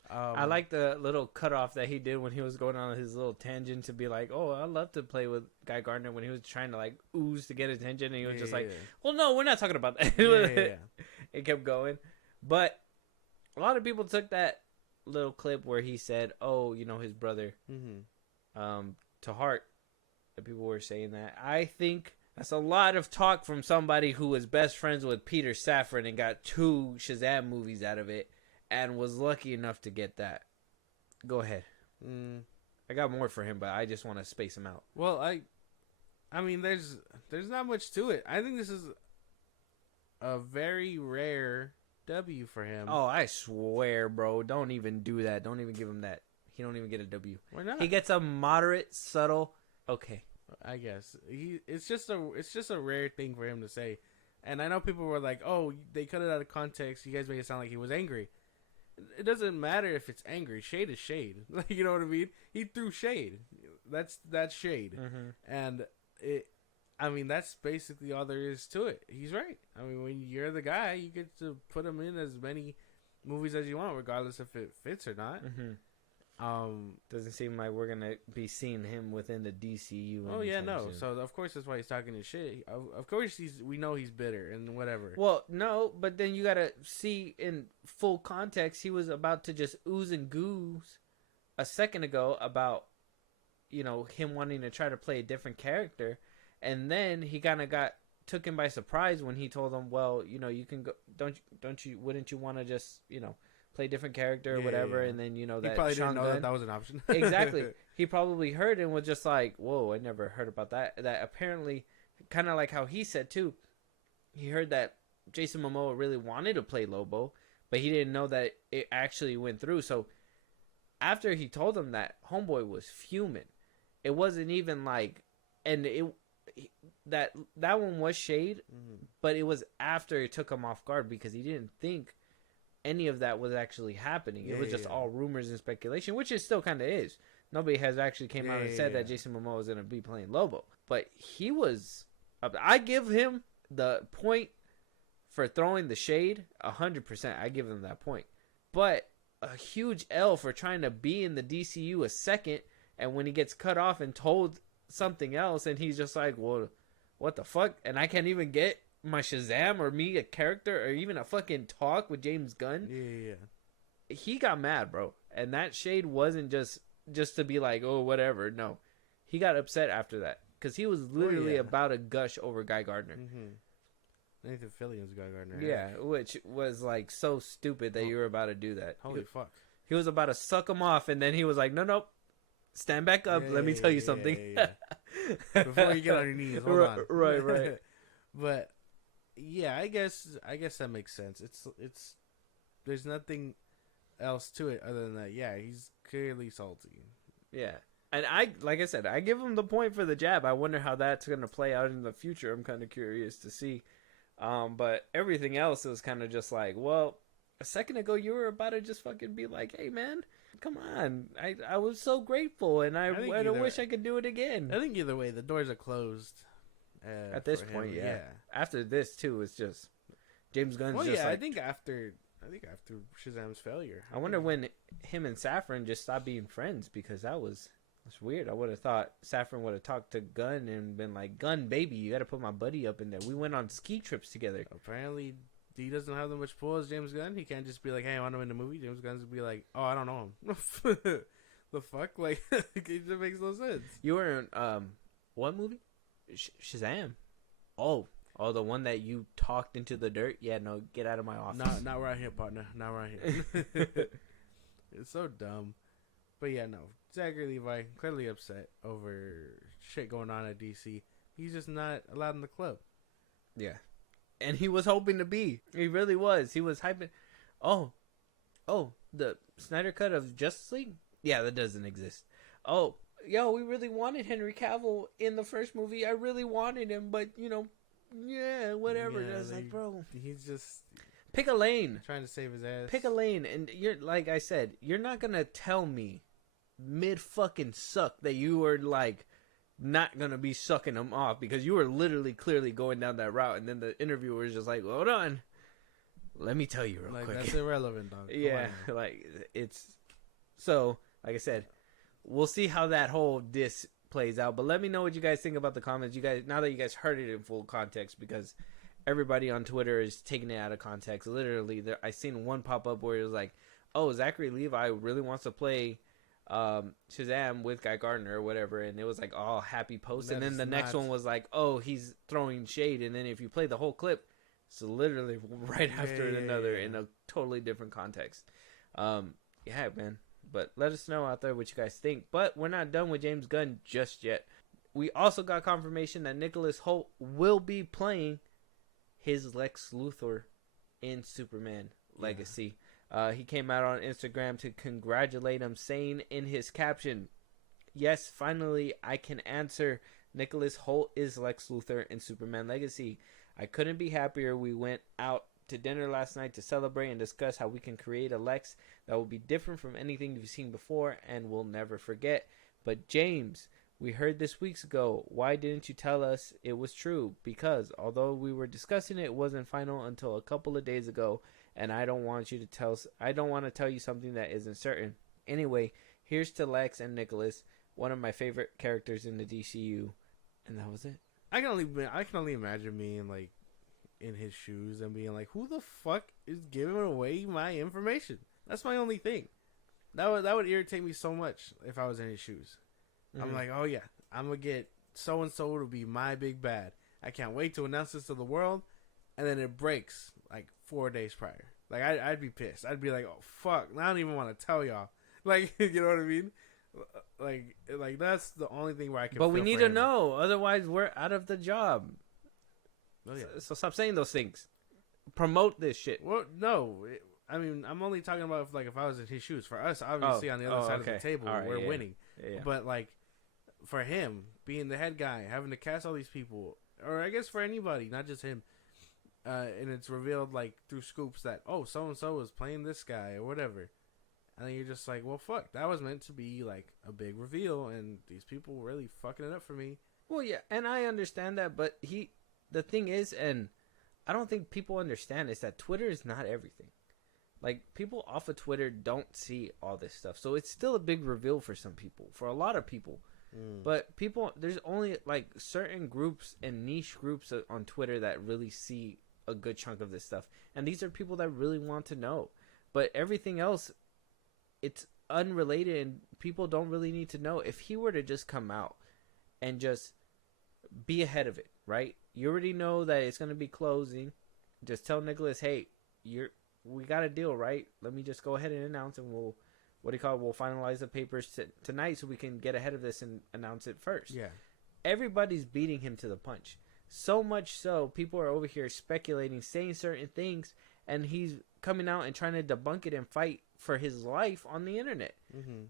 I like the little cutoff that he did when he was going on his little tangent to be like, oh, I'd love to play with Guy Gardner when he was trying to ooze to get attention, and he was well, no, we're not talking about that. It kept going. But a lot of people took that little clip where he said, oh, his brother to heart. And people were saying that. I think that's a lot of talk from somebody who was best friends with Peter Safran and got 2 Shazam movies out of it. And was lucky enough to get that. Go ahead. I got more for him, but I just want to space him out. Well, there's not much to it. I think this is a very rare W for him. Oh, I swear, bro. Don't even do that. Don't even give him that. He don't even get a W. Why not? He gets a moderate, subtle. Okay. I guess it's just a rare thing for him to say. And I know people were like, "Oh, they cut it out of context. You guys make it sound like he was angry." It doesn't matter if it's angry. Shade is shade. You know what I mean? He threw shade. That's shade. And that's basically all there is to it. He's right. When you're the guy, you get to put him in as many movies as you want, regardless if it fits or not. Doesn't seem like we're gonna be seeing him within the DCU. Oh yeah, no. Soon. So of course that's why he's talking his shit. Of course we know he's bitter and whatever. Well, no, but then you gotta see in full context. He was about to just ooze and goose a second ago about him wanting to try to play a different character, and then he kind of took him by surprise when he told him, well, you can go. Wouldn't you want to just play a different character or whatever, and then that he probably Sean didn't know Gunn, that was an option. Exactly. He probably heard and was just like, whoa, I never heard about that. That apparently, kind of like how he said too, he heard that Jason Momoa really wanted to play Lobo, but he didn't know that it actually went through. So after he told him that, homeboy was fuming, it wasn't even like, and that one was shade, but it was after it took him off guard because he didn't think any of that was actually happening. It was just all rumors and speculation, which it still kind of is. Nobody has actually came out and said that Jason Momoa was going to be playing Lobo, but he was. I give him the point for throwing the shade 100%. I give him that point, but a huge L for trying to be in the DCU a second, and when he gets cut off and told something else, and he's just like, well, what the fuck? And I can't even get my Shazam or me a character or even a fucking talk with James Gunn. Yeah. He got mad, bro. And that shade wasn't just to be like, oh, whatever. No. He got upset after that because he was literally about to gush over Guy Gardner. Nathan Fillion's Guy Gardner. Yeah, which was like so stupid that you were about to do that. Holy fuck. He was about to suck him off, and then he was like, nope. Stand back up. Let me tell you something. Before you get on your knees, hold on. Right. But yeah, I guess that makes sense. It's there's nothing else to it other than that. Yeah, he's clearly salty. Yeah, and like I said, I give him the point for the jab. I wonder how that's gonna play out in the future. I'm kind of curious to see. But everything else is kind of just like, well, a second ago you were about to just fucking be like, hey man, come on, I was so grateful, and I wish I could do it again. I think either way, the doors are closed. At this point, yeah. After this too, it's just James Gunn's just like, I think after Shazam's failure, I wonder when him and Safran just stopped being friends, because that's weird. I would have thought Safran would have talked to Gunn and been like, Gunn, baby, you got to put my buddy up in there. We went on ski trips together. Apparently, he doesn't have that much pull as James Gunn. He can't just be like, hey, I want him in the movie. James Gunn's be like, oh, I don't know him. The fuck? Like, it just makes no sense. You were in, what movie? Shazam. Oh, the one that you talked into the dirt? Yeah, no, get out of my office. Not right here, partner. Not right here. It's so dumb. But yeah, no. Zachary Levi, clearly upset over shit going on at DC. He's just not allowed in the club. Yeah. And he was hoping to be. He really was. He was hyping. Oh, the Snyder Cut of Justice League? Yeah, that doesn't exist. Oh, yo, we really wanted Henry Cavill in the first movie. I really wanted him, but, yeah, whatever. Yeah, I was like, bro. He's just... Pick a lane. Trying to save his ass. Pick a lane. And you're, like I said, you're not going to tell me mid-fucking-suck that you were, like, not going to be sucking him off, because you were literally clearly going down that route, and then the interviewer was just like, hold on. Let me tell you real quick. That's irrelevant, dog. Yeah, like, it's... So, like I said, we'll see how that whole diss plays out, but let me know what you guys think about the comments. You guys, now that you guys heard it in full context, because everybody on Twitter is taking it out of context. Literally, I seen one pop up where it was like, oh, Zachary Levi really wants to play Shazam with Guy Gardner or whatever, and it was like all happy posts, and then the next one was like, oh, he's throwing shade, and then if you play the whole clip, it's literally right after another in a totally different context. Yeah, man. But let us know out there what you guys think. But we're not done with James Gunn just yet. We also got confirmation that Nicholas Hoult will be playing his Lex Luthor in Superman Legacy. He came out on Instagram to congratulate him, saying in his caption, yes, finally I can answer. Nicholas Hoult is Lex Luthor in Superman Legacy. I couldn't be happier. We went out to dinner last night to celebrate and discuss how we can create a Lex that will be different from anything you've seen before and we'll never forget. But James, we heard this weeks ago. Why didn't you tell us it was true? Because although we were discussing it, it wasn't final until a couple of days ago, and I don't want to tell you something that isn't certain. Anyway, here's to Lex and Nicholas, one of my favorite characters in the DCU, and that was it. I can only imagine being like in his shoes and being like, who the fuck is giving away my information? That's my only thing. That would irritate me so much if I was in his shoes. Mm-hmm. I'm like, oh yeah, I'm gonna get so and so to be my big bad. I can't wait to announce this to the world, and then it breaks like 4 days prior. Like I'd be pissed. I'd be like, oh fuck, I don't even want to tell y'all. Like, you know what I mean? Like that's the only thing where I can. But we need to know, otherwise we're out of the job. Oh, yeah. So stop saying those things. Promote this shit. Well, no. I mean, I'm only talking about if I was in his shoes. For us, obviously, on the other side of the table, we're winning. Yeah. But, like, for him being the head guy, having to cast all these people, or I guess for anybody, not just him, and it's revealed like through scoops that so and so is playing this guy or whatever, and then you're just like, well, fuck, that was meant to be like a big reveal, and these people really fucking it up for me. Well, yeah, and I understand that, but the thing is, and I don't think people understand, is that Twitter is not everything. Like, people off of Twitter don't see all this stuff. So it's still a big reveal for some people, for a lot of people. But there's only, like, certain groups and niche groups on Twitter that really see a good chunk of this stuff. And these are people that really want to know. But everything else, it's unrelated, and people don't really need to know. If he were to just come out and just be ahead of it, right? You already know that it's going to be closing. Just tell Nicholas, hey, we got a deal, right? Let me just go ahead and announce, and we'll finalize the papers tonight so we can get ahead of this and announce it first. Yeah. Everybody's beating him to the punch. So much so, people are over here speculating, saying certain things, and he's coming out and trying to debunk it and fight for his life on the internet. Mm-hmm.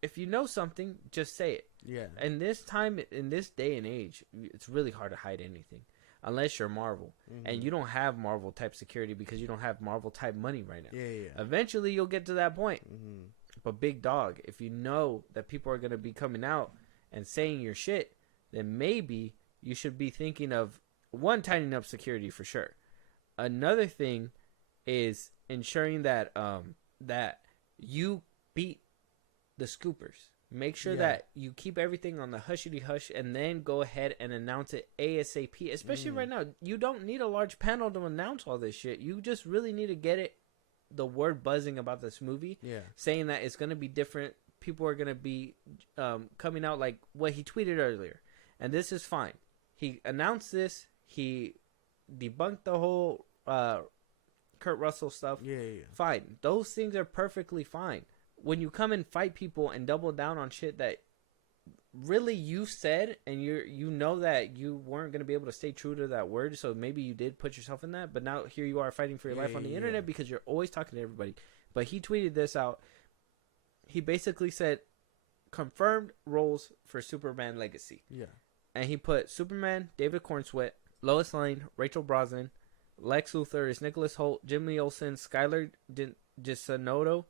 If you know something, just say it. Yeah. And this time, in this day and age, it's really hard to hide anything. Unless you're Marvel. Mm-hmm. And you don't have Marvel type security because you don't have Marvel type money right now. Yeah. Eventually you'll get to that point. Mm-hmm. But big dog, if you know that people are going to be coming out and saying your shit, then maybe you should be thinking of, one, tightening up security for sure. Another thing is ensuring that that you beat the scoopers. Make sure that you keep everything on the hushity hush, and then go ahead and announce it ASAP. Especially right now, you don't need a large panel to announce all this shit. You just really need to get the word buzzing about this movie. Yeah, saying that it's going to be different. People are going to be coming out like what he tweeted earlier, and this is fine. He announced this. He debunked the whole Kurt Russell stuff. Yeah. Fine. Those things are perfectly fine. When you come and fight people and double down on shit that really you said, and you know that you weren't going to be able to stay true to that word, so maybe you did put yourself in that, but now here you are fighting for your life on the internet because you're always talking to everybody. But he tweeted this out. He basically said, confirmed roles for Superman Legacy. Yeah. And he put Superman, David Cornsweet, Lois Lane, Rachel Brosnan, Lex Luthor is Nicholas Hoult, Jimmy Olsen, Skylar Gisonoto,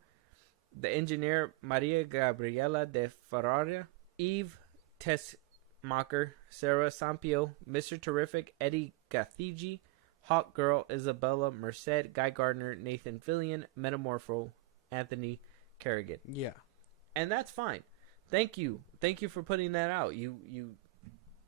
the engineer Maria Gabriela de Ferrara, Eve Tessmacher, Sarah Sampio, Mr. Terrific, Eddie Gathigi, Hawk Girl, Isabella Merced, Guy Gardner, Nathan Fillion, Metamorpho, Anthony Kerrigan. Yeah. And that's fine. Thank you. Thank you for putting that out. You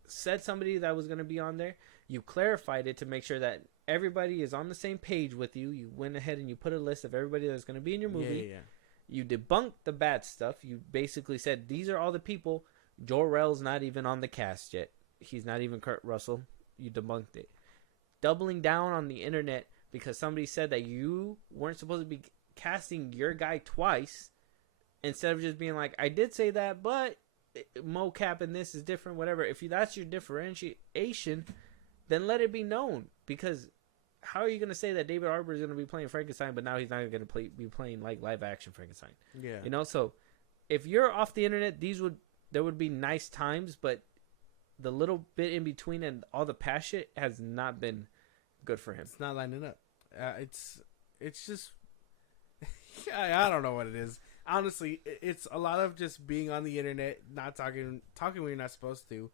said somebody that was going to be on there. You clarified it to make sure that everybody is on the same page with you. You went ahead and you put a list of everybody that's going to be in your movie. Yeah. You debunked the bad stuff. You basically said, these are all the people. Jor-El's not even on the cast yet. He's not even Kurt Russell. You debunked it. Doubling down on the internet because somebody said that you weren't supposed to be casting your guy twice, instead of just being like, I did say that, but mocap and this is different, whatever. If that's your differentiation, then let it be known. Because how are you going to say that David Harbour is going to be playing Frankenstein, but now he's not going to be playing like live action Frankenstein? Yeah. You know, so if you're off the internet, there would be nice times, but the little bit in between and all the past shit has not been good for him. It's not lining up. It's just I don't know what it is. Honestly, it's a lot of just being on the internet, not talking when you're not supposed to,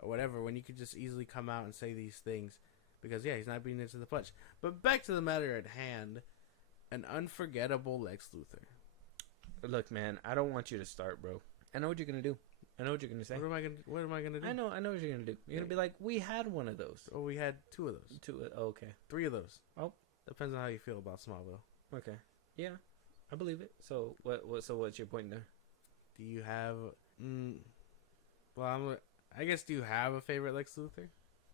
or whatever, when you could just easily come out and say these things. Because, yeah, he's not beating it to the punch. But back to the matter at hand, an unforgettable Lex Luthor. Look, man, I don't want you to start, bro. I know what you're going to do. I know what you're going to say. What am I going to do? I know what you're going to do. You're going to be like, we had one of those. Oh, we had two of those. Okay. 3 of those. Oh. Depends on how you feel about Smallville. Okay. Yeah, I believe it. So, what's your point there? Do you have... I guess, do you have a favorite Lex Luthor?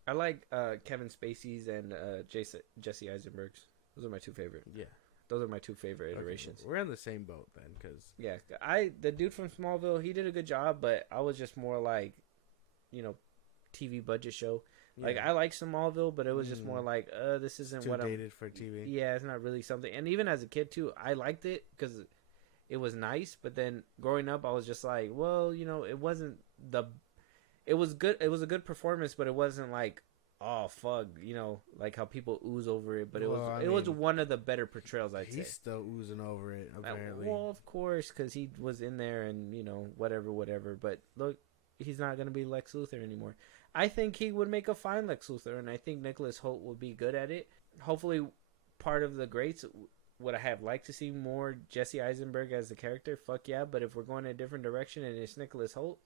I like Kevin Spacey's and Jesse Eisenberg's. Those are my 2 favorite. Yeah. Those are my 2 favorite iterations. We're in the same boat then, because... Yeah, the dude from Smallville, he did a good job, but I was just more like, TV budget show. Yeah. Like, I like Smallville, but it was just more like, this isn't what I'm... Too dated for TV. Yeah, it's not really something. And even as a kid, too, I liked it because it was nice, but then growing up, I was just like, well, it wasn't it was good. It was a good performance, but it wasn't like, oh fuck, like how people ooze over it. But it was one of the better portrayals, I'd say. He's still oozing over it, apparently. Well, of course, because he was in there and whatever. But look, he's not gonna be Lex Luthor anymore. I think he would make a fine Lex Luthor, and I think Nicholas Hoult will be good at it. Hopefully, part of the greats. Would I have liked to see more Jesse Eisenberg as the character? Fuck yeah! But if we're going in a different direction and it's Nicholas Hoult,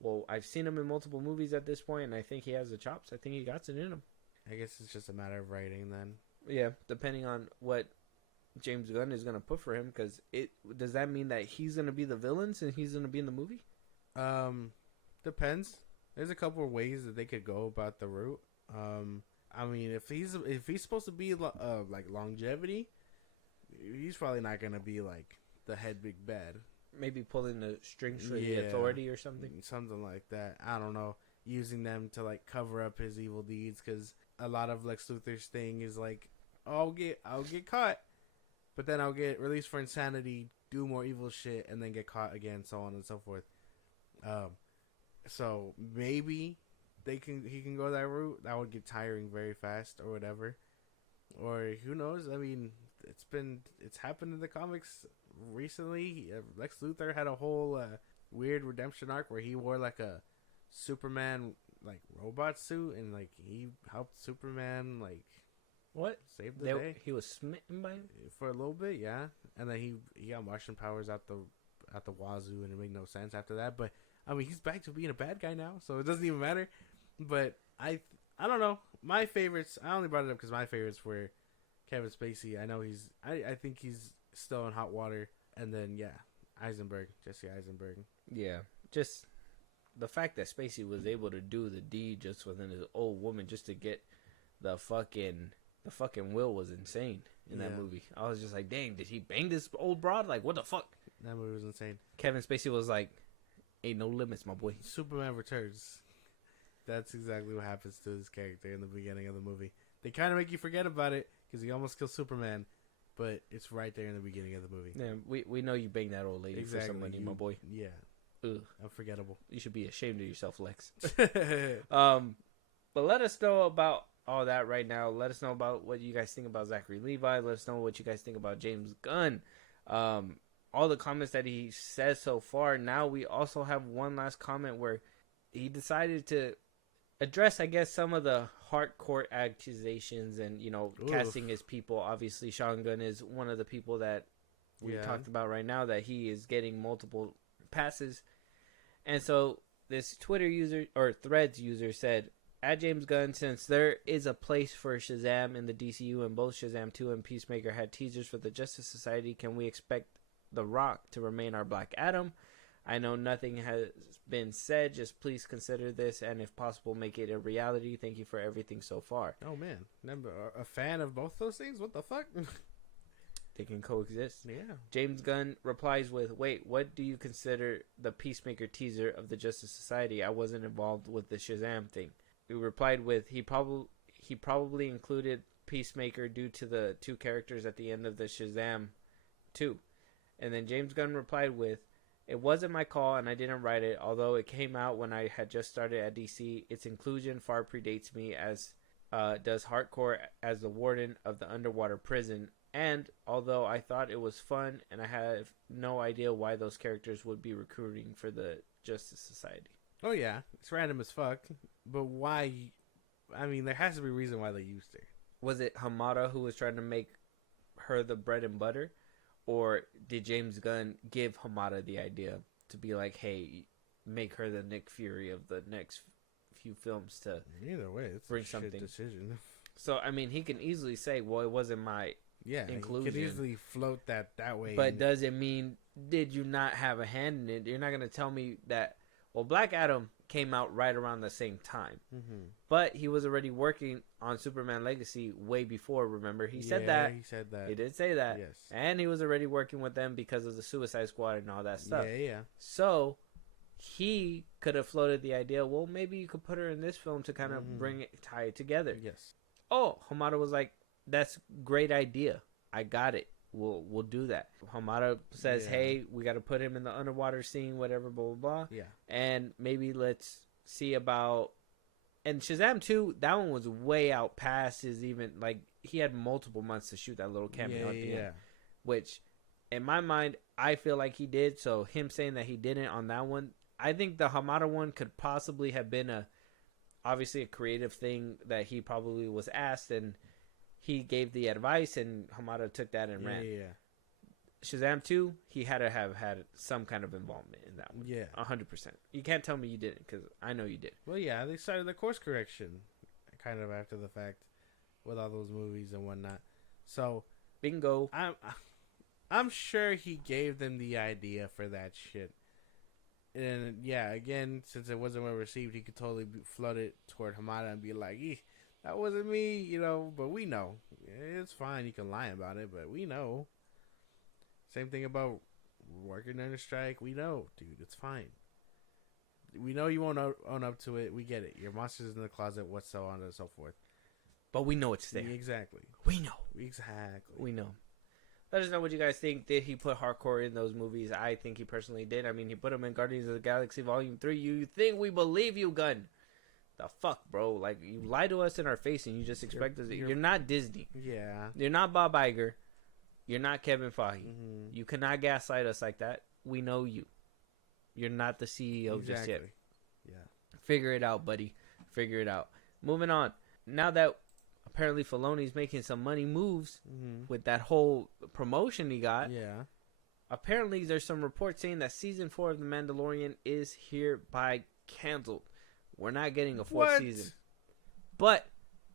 well, I've seen him in multiple movies at this point, and I think he has the chops. I think he got it in him. I guess it's just a matter of writing then. Yeah, depending on what James Gunn is going to put for him, because does that mean that he's going to be the villain and he's going to be in the movie? Depends. There's a couple of ways that they could go about the route. I mean, if he's supposed to be like longevity, he's probably not going to be like the head big bad. Maybe pulling the strings for the Authority or something. Something like that. I don't know. Using them to like cover up his evil deeds, because a lot of Lex Luthor's thing is like, I'll get caught, but then I'll get released for insanity, do more evil shit, and then get caught again, so on and so forth. So maybe he can go that route. That would get tiring very fast, or whatever. Or who knows? I mean, it's happened in the comics recently. Lex Luthor had a whole weird redemption arc where he wore like a Superman like robot suit, and like he helped Superman like save the day. He was smitten by him for a little bit, yeah, and then he got Martian powers out the wazoo, and it made no sense after that. But I mean, he's back to being a bad guy now, so it doesn't even matter. But I don't know. My favorites, I only brought it up because my favorites were Kevin Spacey. I know I think he's still in hot water. And then, Jesse Eisenberg. Yeah, just the fact that Spacey was able to do the deed just within his old woman just to get the fucking will was insane in that movie. I was just like, dang, did he bang this old broad? Like, what the fuck? That movie was insane. Kevin Spacey was like, ain't no limits, my boy. Superman Returns. That's exactly what happens to his character in the beginning of the movie. They kind of make you forget about it because he almost kills Superman, but it's right there in the beginning of the movie. Yeah, we know you banged that old lady for some money, my boy. Yeah. Ugh. Unforgettable. You should be ashamed of yourself, Lex. But let us know about all that right now. Let us know about what you guys think about Zachary Levi. Let us know what you guys think about James Gunn. All the comments that he says so far. Now we also have one last comment where he decided to address, I guess, some of the hardcore accusations and, casting his people. Obviously, Sean Gunn is one of the people that we talked about right now, that he is getting multiple passes. And so this Twitter user or Threads user said, at James Gunn, since there is a place for Shazam in the DCU and both Shazam 2 and Peacemaker had teasers for the Justice Society, can we expect The Rock to remain our Black Adam? I know nothing has been said. Just please consider this, and if possible, make it a reality. Thank you for everything so far. Oh, man. A fan of both those things? What the fuck? They can coexist. Yeah. James Gunn replies with, wait, what do you consider the Peacemaker teaser of the Justice Society? I wasn't involved with the Shazam thing. He replied with, he probably included Peacemaker due to the two characters at the end of the Shazam 2. And then James Gunn replied with, it wasn't my call and I didn't write it, although it came out when I had just started at DC. Its inclusion far predates me, as does Hardcore as the warden of the underwater prison. And although I thought it was fun, and I have no idea why those characters would be recruiting for the Justice Society. Oh yeah, it's random as fuck. But why? I mean, there has to be a reason why they used her. Was it Hamada who was trying to make her the bread and butter? Or did James Gunn give Hamada the idea to be like, hey, make her the Nick Fury of the next few films to either way, it's bring a something. shit decision. So, I mean, he can easily say, well, it wasn't my inclusion. He could easily float that way. But does it mean, did you not have a hand in it? You're not going to tell me that, well, Black Adam came out right around the same time. Mm-hmm. But he was already working on Superman Legacy way before, remember? He said that. He said that. He did say that. Yes. And he was already working with them because of the Suicide Squad and all that stuff. Yeah. So he could have floated the idea, well, maybe you could put her in this film to kind of tie it together. Yes. Oh, Hamada was like, that's great idea. I got it. we'll do that. Hamada says, hey, we got to put him in the underwater scene, whatever, blah, blah, blah. Yeah. And maybe let's see about... And Shazam 2, that one was way out past his even... Like, he had multiple months to shoot that little cameo at the end. Which, in my mind, I feel like he did. So, him saying that he didn't on that one... I think the Hamada one could possibly have been obviously a creative thing that he probably was asked, and he gave the advice, and Hamada took that and ran. Yeah. Shazam 2, he had to have had some kind of involvement in that one. Yeah. 100%. You can't tell me you didn't, because I know you did. Well, yeah, they started the course correction kind of after the fact with all those movies and whatnot. So, bingo. I'm sure he gave them the idea for that shit. And yeah, again, since it wasn't well received, he could totally flood it toward Hamada and be like, that wasn't me, you know, but we know. It's fine, you can lie about it, but we know. Same thing about working under strike. We know, dude, it's fine. We know you won't own up to it. We get it. Your monster's in the closet, what's so on and so forth. But we know it's there. Exactly. We know. Exactly. We know. Let us know what you guys think. Did he put hardcore in those movies? I think he personally did. I mean, he put them in Guardians of the Galaxy Volume 3. You think we believe you, Gunn? The fuck, bro? Like, you lie to us in our face and you just expect us. You're not Disney. Yeah. You're not Bob Iger. You're not Kevin Feige. Mm-hmm. You cannot gaslight us like that. We know you. You're not the CEO just yet. Yeah. Figure it out, buddy. Figure it out. Moving on. Now that apparently Filoni's making some money moves with that whole promotion he got. Yeah. Apparently there's some reports saying that season 4 of The Mandalorian is hereby canceled. We're not getting a fourth season. But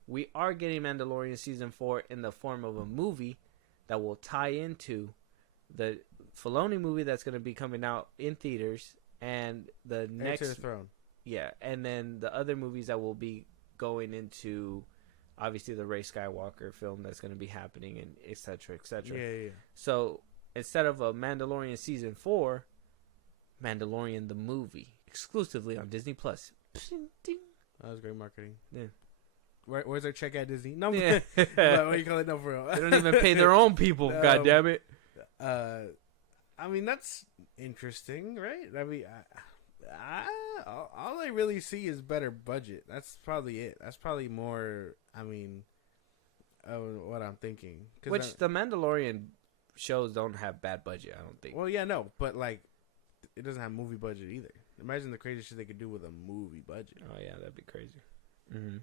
we are getting Mandalorian season 4 in the form of a movie that will tie into the Filoni movie that's going to be coming out in theaters and the next... Heir to the Throne. Yeah, and then the other movies that will be going into... Obviously, the Rey Skywalker film that's going to be happening, and et cetera, et cetera. Yeah. So, instead of a Mandalorian Season 4, Mandalorian the movie, exclusively on Disney+. Plus. That was great marketing. Yeah. Where's our check at Disney? No, yeah. what do you call it? No, for real. They don't even pay their own people, God damn it. I mean, that's interesting, right? I mean, all I really see is better budget. That's probably it. That's probably more, I mean, what I'm thinking. Which the Mandalorian shows don't have bad budget, I don't think. Well, yeah, no, but like, it doesn't have movie budget either. Imagine the crazy shit they could do with a movie budget. Oh, yeah, that'd be crazy. Mm-hmm.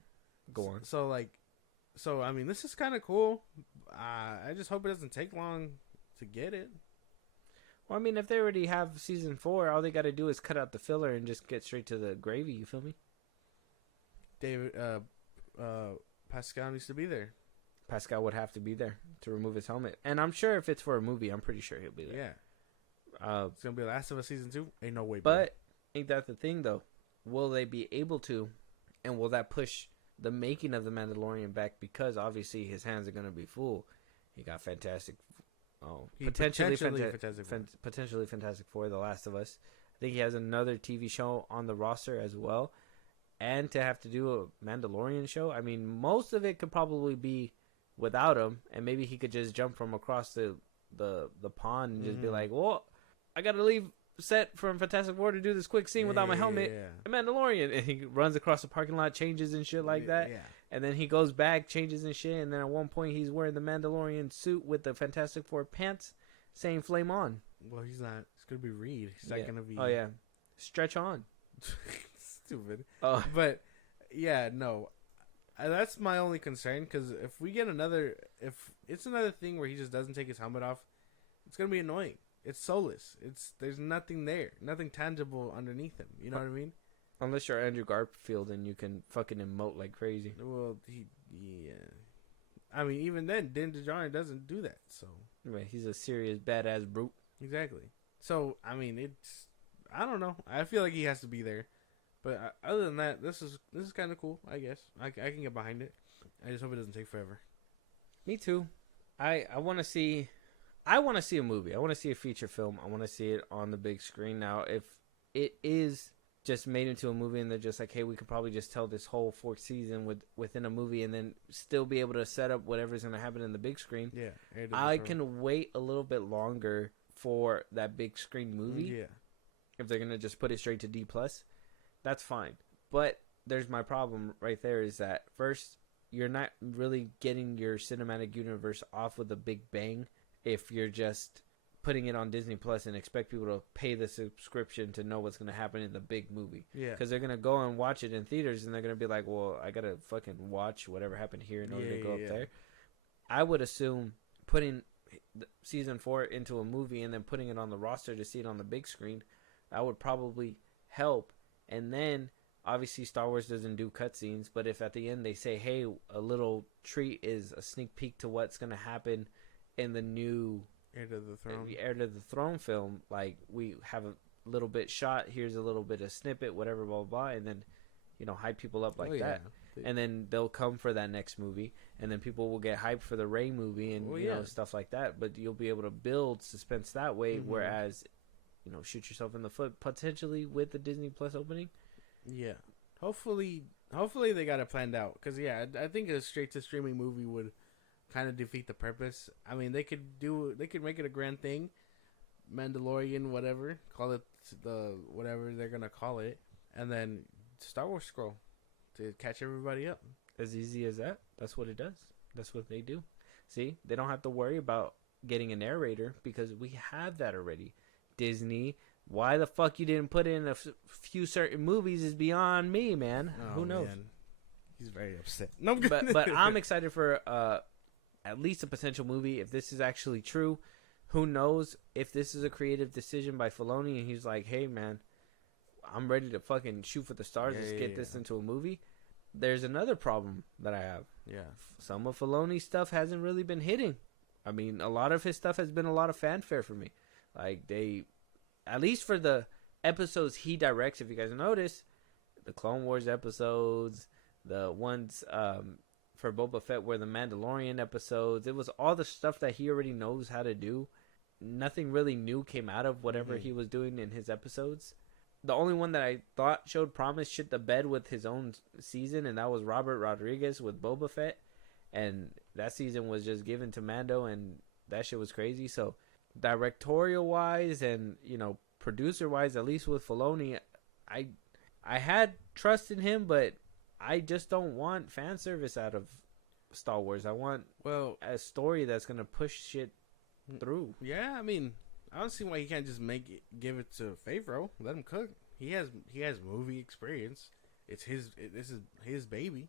Go on. So, I mean, this is kind of cool. I just hope it doesn't take long to get it. Well, I mean, if they already have season 4, all they got to do is cut out the filler and just get straight to the gravy. You feel me? David, Pascal needs to be there. Pascal would have to be there to remove his helmet. And I'm sure if it's for a movie, I'm pretty sure he'll be there. Yeah. It's going to be Last of Us season 2? Ain't no way. But ain't that the thing, though? Will they be able to? And will that push the making of The Mandalorian back? Because obviously his hands are going to be full. He got Fantastic... potentially Fantastic Four, The Last of Us. I think he has another TV show on the roster as well. And to have to do a Mandalorian show, I mean, most of it could probably be without him. And maybe he could just jump from across the pond and just be like, well, I got to leave set from Fantastic Four to do this quick scene without my helmet. The Mandalorian. And he runs across the parking lot, changes and shit like that. Yeah. And then he goes back, changes and shit, and then at one point he's wearing the Mandalorian suit with the Fantastic Four pants, saying "Flame on." Well, he's not. It's gonna be Reed. He's not gonna be. Oh yeah, stretch on. Stupid. Oh, but yeah, no, that's my only concern. Because if we get if it's another thing where he just doesn't take his helmet off, it's gonna be annoying. It's soulless. There's nothing there, nothing tangible underneath him. You know what I mean? Unless you're Andrew Garfield and you can fucking emote like crazy. Well, yeah. I mean, even then, Din Djarin doesn't do that, so. Right, he's a serious badass brute. Exactly. So, I mean, I don't know. I feel like he has to be there. But other than that, this is kind of cool, I guess. I can get behind it. I just hope it doesn't take forever. Me too. I want to see a movie. I want to see a feature film. I want to see it on the big screen. Now, if it is just made into a movie, and they're just like, hey, we could probably just tell this whole 4th season within a movie, and then still be able to set up whatever's going to happen in the big screen. Yeah, I can wait a little bit longer for that big screen movie. Yeah, if they're going to just put it straight to D+, that's fine. But there's my problem right there is that, first, you're not really getting your cinematic universe off with a big bang if you're just putting it on Disney Plus and expect people to pay the subscription to know what's going to happen in the big movie. Yeah. Because they're going to go and watch it in theaters, and they're going to be like, well, I got to fucking watch whatever happened here in order to go up there. I would assume putting season 4 into a movie and then putting it on the roster to see it on the big screen, that would probably help. And then, obviously, Star Wars doesn't do cutscenes, but if at the end they say, hey, a little treat is a sneak peek to what's going to happen in the new Heir to the Throne film, like, we have a little bit shot, here's a little bit of snippet, whatever, blah, blah, blah, and then, hype people up like that. And then they'll come for that next movie, and then people will get hyped for the Rey movie and, stuff like that, but you'll be able to build suspense that way, whereas, shoot yourself in the foot, potentially, with the Disney Plus opening. Yeah. Hopefully they got it planned out, because, I think a straight-to-streaming movie would kind of defeat the purpose. I mean, they could make it a grand thing, Mandalorian, whatever, call it whatever they're gonna call it, and then Star Wars scroll to catch everybody up. As easy as that. That's what it does. That's what they do. See, they don't have to worry about getting a narrator because we have that already. Disney, why the fuck you didn't put in a few certain movies is beyond me, man. Who knows? Man. He's very upset. No, but I'm excited for at least a potential movie. If this is actually true, who knows if this is a creative decision by Filoni and he's like, hey, man, I'm ready to fucking shoot for the stars. Let's get this into a movie. There's another problem that I have. Yeah. Some of Filoni's stuff hasn't really been hitting. I mean, a lot of his stuff has been a lot of fanfare for me. Like, at least for the episodes he directs, if you guys notice, the Clone Wars episodes, the ones for Boba Fett were the Mandalorian episodes. It was all the stuff that he already knows how to do. Nothing really new came out of whatever he was doing in his episodes. The only one that I thought showed promise shit the bed with his own season, and that was Robert Rodriguez with Boba Fett. And that season was just given to Mando, and that shit was crazy. So, directorial-wise and, producer-wise, at least with Filoni, I had trust in him, but I just don't want fan service out of Star Wars. I want a story that's going to push shit through. Yeah, I mean, I don't see why he can't just give it to Favreau. Let him cook. He has movie experience. This is his baby.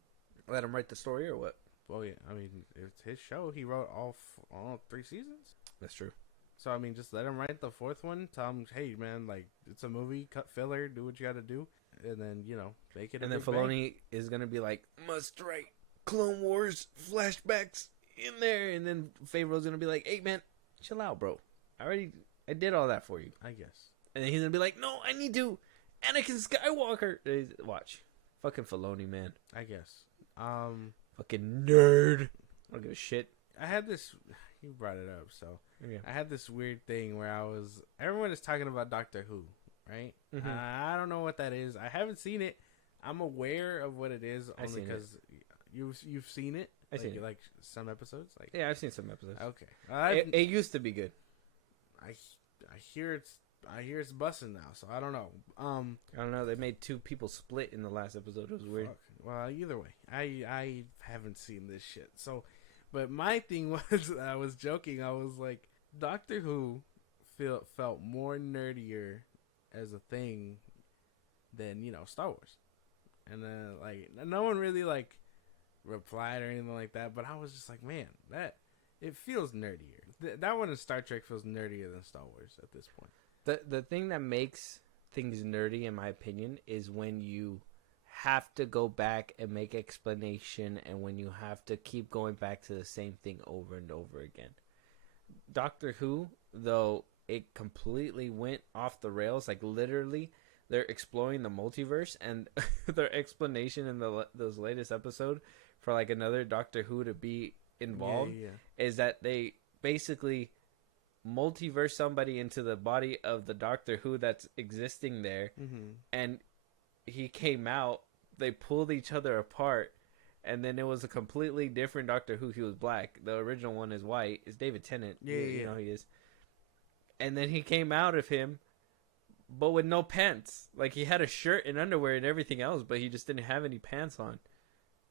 Let him write the story or what? Well, yeah, I mean, it's his show. He wrote all 3 seasons. That's true. So, I mean, just let him write the 4th one. Tell him, hey, man, like, it's a movie. Cut filler. Do what you got to do. And then, make it. And then Filoni is going to be like, must write Clone Wars flashbacks in there. And then Favreau's going to be like, hey, man, chill out, bro. I did all that for you. I guess. And then he's going to be like, no, I need to. Anakin Skywalker. Watch. Fucking Filoni, man. I guess. Fucking nerd. I don't give a shit. I had this. You brought it up, so. Yeah. I had this weird thing where everyone is talking about Doctor Who, right? Mm-hmm. I don't know what that is. I haven't seen it. I'm aware of what it is only because you've seen it. I've seen it. Like some episodes. Like yeah, I've seen some episodes. Okay, it used to be good. I hear it's busting now, so I don't know. I don't know. They made 2 people split in the last episode. It was weird. Well, either way, I haven't seen this shit. So, but my thing was, I was joking. I was like, Doctor Who felt more nerdier as a thing than Star Wars, and then like no one really like replied or anything like that. But I was just like, man, that it feels nerdier. That one in Star Trek feels nerdier than Star Wars at this point. The thing that makes things nerdy, in my opinion, is when you have to go back and make explanation, and when you have to keep going back to the same thing over and over again. Doctor Who, though, it completely went off the rails. Like, literally, they're exploring the multiverse, and their explanation in those latest episode for, like, another Doctor Who to be involved is that they basically multiverse somebody into the body of the Doctor Who that's existing there, and he came out, they pulled each other apart, and then it was a completely different Doctor Who. He was black. The original one is white. It's David Tennant. Yeah, you know he is. And then he came out of him, but with no pants. Like, he had a shirt and underwear and everything else, but he just didn't have any pants on.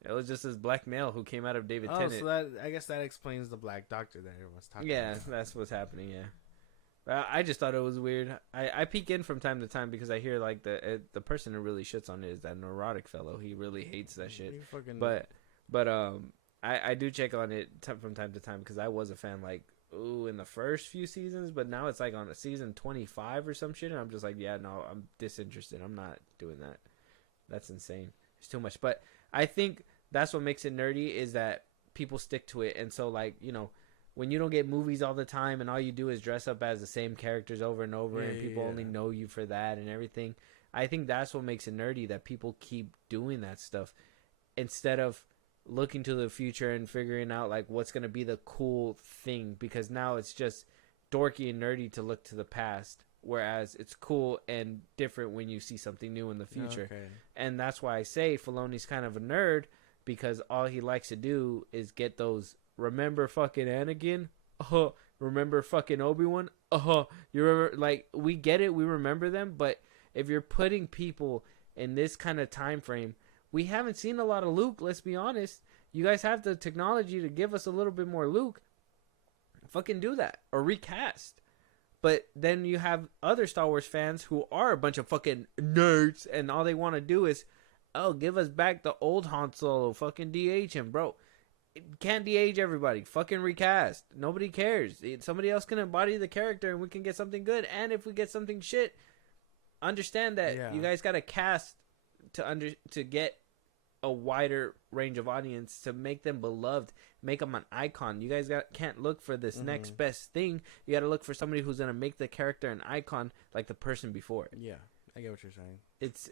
It was just this black male who came out of David Tennant. So I guess that explains the black doctor that everyone's talking about. Yeah, that's what's happening, yeah. I just thought it was weird. I peek in from time to time because I hear, like, the person who really shits on it is that neurotic fellow. He really hates that shit. But I do check on it from time to time because I was a fan, like, in the first few seasons, but now it's like on a season 25 or some shit, and I'm just like, yeah, no, I'm disinterested. I'm not doing that. That's insane. It's too much. But I think that's what makes it nerdy is that people stick to it. And so, like, you know, when you don't get movies all the time and all you do is dress up as the same characters over and over and people only know you for that and everything, I think that's what makes it nerdy, that people keep doing that stuff instead of looking to the future and figuring out, like, what's going to be the cool thing, because now it's just dorky and nerdy to look to the past, whereas it's cool and different when you see something new in the future. Okay. And that's why I say Filoni's kind of a nerd, because all he likes to do is get those remember fucking Anakin? Remember fucking Obi-Wan? You remember, like, we get it, we remember them, but if you're putting people in this kind of time frame, we haven't seen a lot of Luke, let's be honest. You guys have the technology to give us a little bit more Luke. Fucking do that. Or recast. But then you have other Star Wars fans who are a bunch of fucking nerds, and all they want to do is, give us back the old Han Solo, fucking DH him, bro. Can't DH everybody. Fucking recast. Nobody cares. Somebody else can embody the character and we can get something good. And if we get something shit, understand that you guys got to cast to get a wider range of audience, to make them beloved, make them an icon. You guys can't look for this next best thing. You got to look for somebody who's going to make the character an icon like the person before it. Yeah. I get what you're saying. It's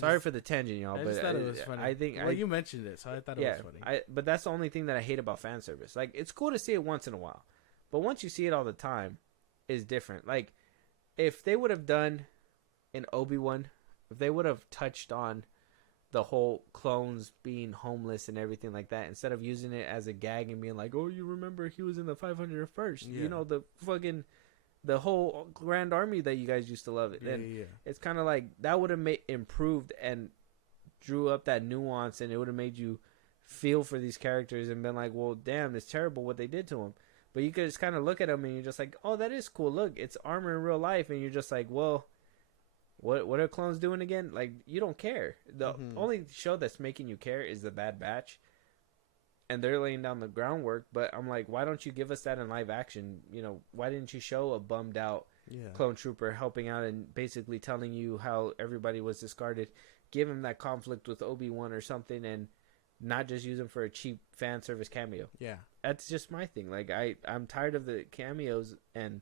sorry for the tangent, y'all, but thought it was funny. I think you mentioned it, so I thought it was funny. But that's the only thing that I hate about fan service. Like, it's cool to see it once in a while, but once you see it all the time, it's different. Like, if they would have done in Obi-Wan, if they would have touched on the whole clones being homeless and everything like that, instead of using it as a gag and being like, oh, you remember he was in the 501st, you know, the whole Grand Army that you guys used to love it. It's kind of like that would have improved and drew up that nuance, and it would have made you feel for these characters and been like, well, damn, it's terrible what they did to him. But you could just kind of look at them and you're just like, oh, that is cool. Look, it's armor in real life. And you're just like, well, what are clones doing again? Like, you don't care. The only show that's making you care is The Bad Batch. And they're laying down the groundwork, but I'm like, why don't you give us that in live action? You know, why didn't you show a bummed out clone trooper helping out and basically telling you how everybody was discarded? Give him that conflict with Obi-Wan or something, and not just use him for a cheap fan service cameo. Yeah, that's just my thing. Like, I'm tired of the cameos and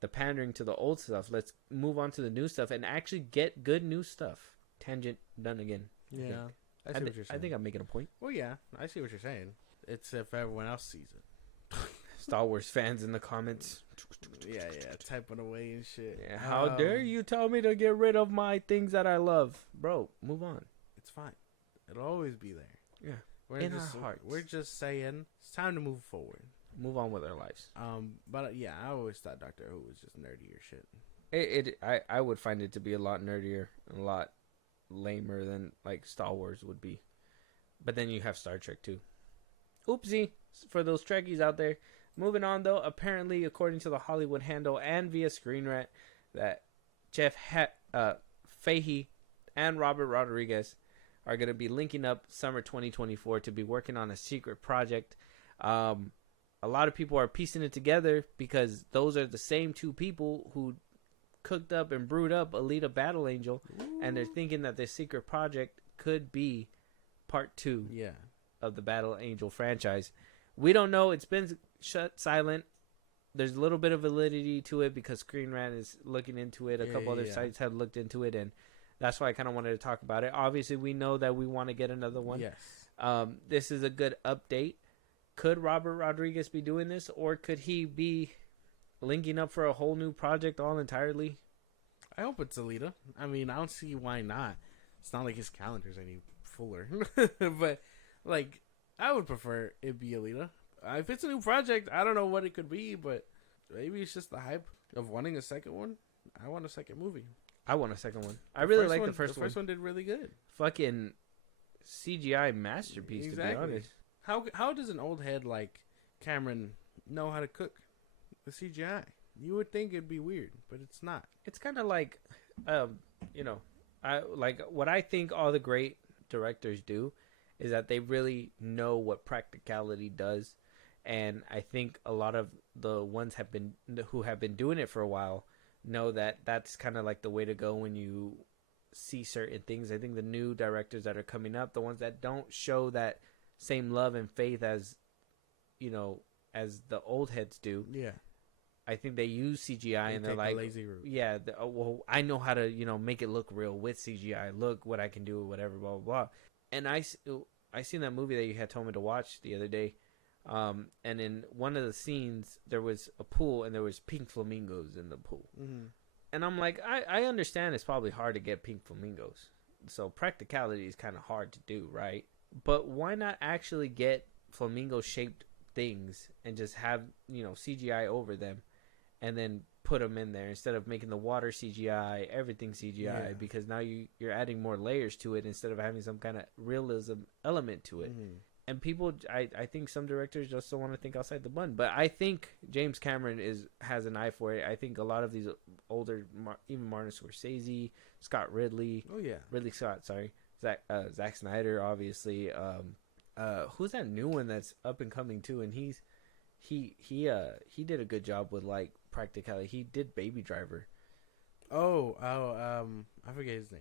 the pandering to the old stuff. Let's move on to the new stuff and actually get good new stuff. Tangent done again. Yeah. I see what you're saying. I think I'm making a point. Well, yeah, I see what you're saying. It's if everyone else sees it. Star Wars fans in the comments. Yeah, typing away and shit. Yeah, how dare you tell me to get rid of my things that I love? Bro, move on. It's fine. It'll always be there. Yeah. In our hearts. We're just saying it's time to move forward. Move on with our lives. But yeah, I always thought Doctor Who was just nerdier shit. I would find it to be a lot nerdier and a lot lamer than like Star Wars would be. But then you have Star Trek too. Oopsie for those Trekkies out there. Moving on though, apparently according to the Hollywood Handle and via Screen Rant, that Jeff Fahey and Robert Rodriguez are going to be linking up summer 2024 to be working on a secret project. A lot of people are piecing it together because those are the same two people who cooked up and brewed up Alita Battle Angel. Ooh. And they're thinking that this secret project could be part 2 of the Battle Angel franchise. We don't know. It's been silent. There's a little bit of validity to it because Screen Rant is looking into it. A couple other sites have looked into it, and that's why I kind of wanted to talk about it. Obviously, we know that we want to get another one. Yes. This is a good update. Could Robert Rodriguez be doing this, or could he be linking up for a whole new project all entirely? I hope it's Alita. I mean, I don't see why not. It's not like his calendar's any fuller. But like, I would prefer it be Alita. If it's a new project, I don't know what it could be, but maybe it's just the hype of wanting a second one. I want a second movie. I want a second one. I really like the first one. The first one did really good. Fucking CGI masterpiece, exactly. To be honest. How does an old head like Cameron know how to cook the CGI? You would think it'd be weird, but it's not. It's kind of like, you know, I like what I think all the great directors do is that they really know what practicality does, and I think a lot of the ones who have been doing it for a while know that that's kind of like the way to go when you see certain things. I think the new directors that are coming up, the ones that don't show that same love and faith as, you know, as the old heads do. Yeah. I think they use CGI and they're like, lazy route. Yeah, well, I know how to, you know, make it look real with CGI. Look what I can do, whatever, blah, blah, blah. And I seen that movie that you had told me to watch the other day. And in one of the scenes, there was a pool and there was pink flamingos in the pool. Mm-hmm. And I'm like, I understand it's probably hard to get pink flamingos. So practicality is kind of hard to do, right? But why not actually get flamingo-shaped things and just have, you know, CGI over them and then put them in there instead of making the water CGI, everything CGI, because now you're adding more layers to it instead of having some kind of realism element to it. Mm-hmm. And people, I think some directors just don't want to think outside the bun. But I think James Cameron has an eye for it. I think a lot of these older, even Martin Scorsese, Scott Ridley. Oh, yeah. Ridley Scott, sorry. Zack Snyder, obviously. Who's that new one that's up and coming, too? And he did a good job with, like, practicality. He did Baby Driver. I forget his name.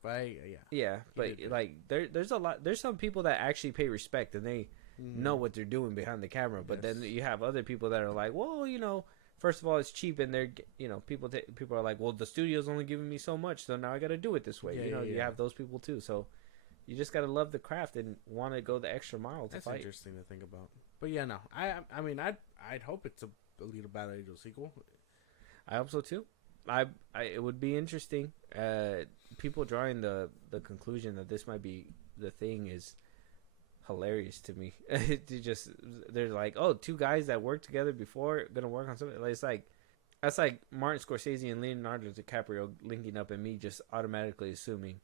But yeah, but like there's some people that actually pay respect and they know what they're doing behind the camera. But then you have other people that are like, well, you know, first of all, it's cheap, and they're, you know, people are like, well, the studio's only giving me so much, so now I got to do it this way. You have those people too. So you just got to love the craft and want to go the extra mile to fight. That's interesting to think about. But yeah, no, I mean, I'd hope it's a Alita Battle Angel sequel. I hope so too. It would be interesting. People drawing the conclusion that this might be the thing is hilarious to me. They're like, oh, two guys that worked together before gonna work on something. It's like, that's like Martin Scorsese and Leonardo DiCaprio linking up, and me just automatically assuming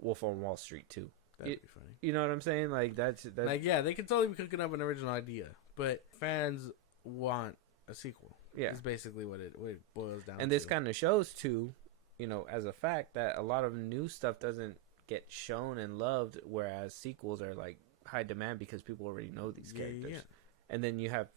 Wolf on Wall Street too. That'd be funny. You know what I'm saying? Like that's like, yeah, they could totally be cooking up an original idea, but fans want a sequel. Yeah, it's basically what it boils down to. And this kind of shows too, you know, as a fact that a lot of new stuff doesn't get shown and loved, whereas sequels are like high demand because people already know these characters. Yeah. And then you have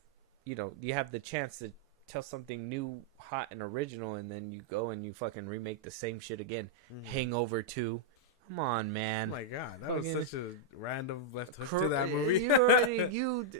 the chance to tell something new, hot, and original, and then you go and you fucking remake the same shit again. Mm-hmm. Hangover 2. Come on, man. Oh my god, that was such a random left hook to that movie.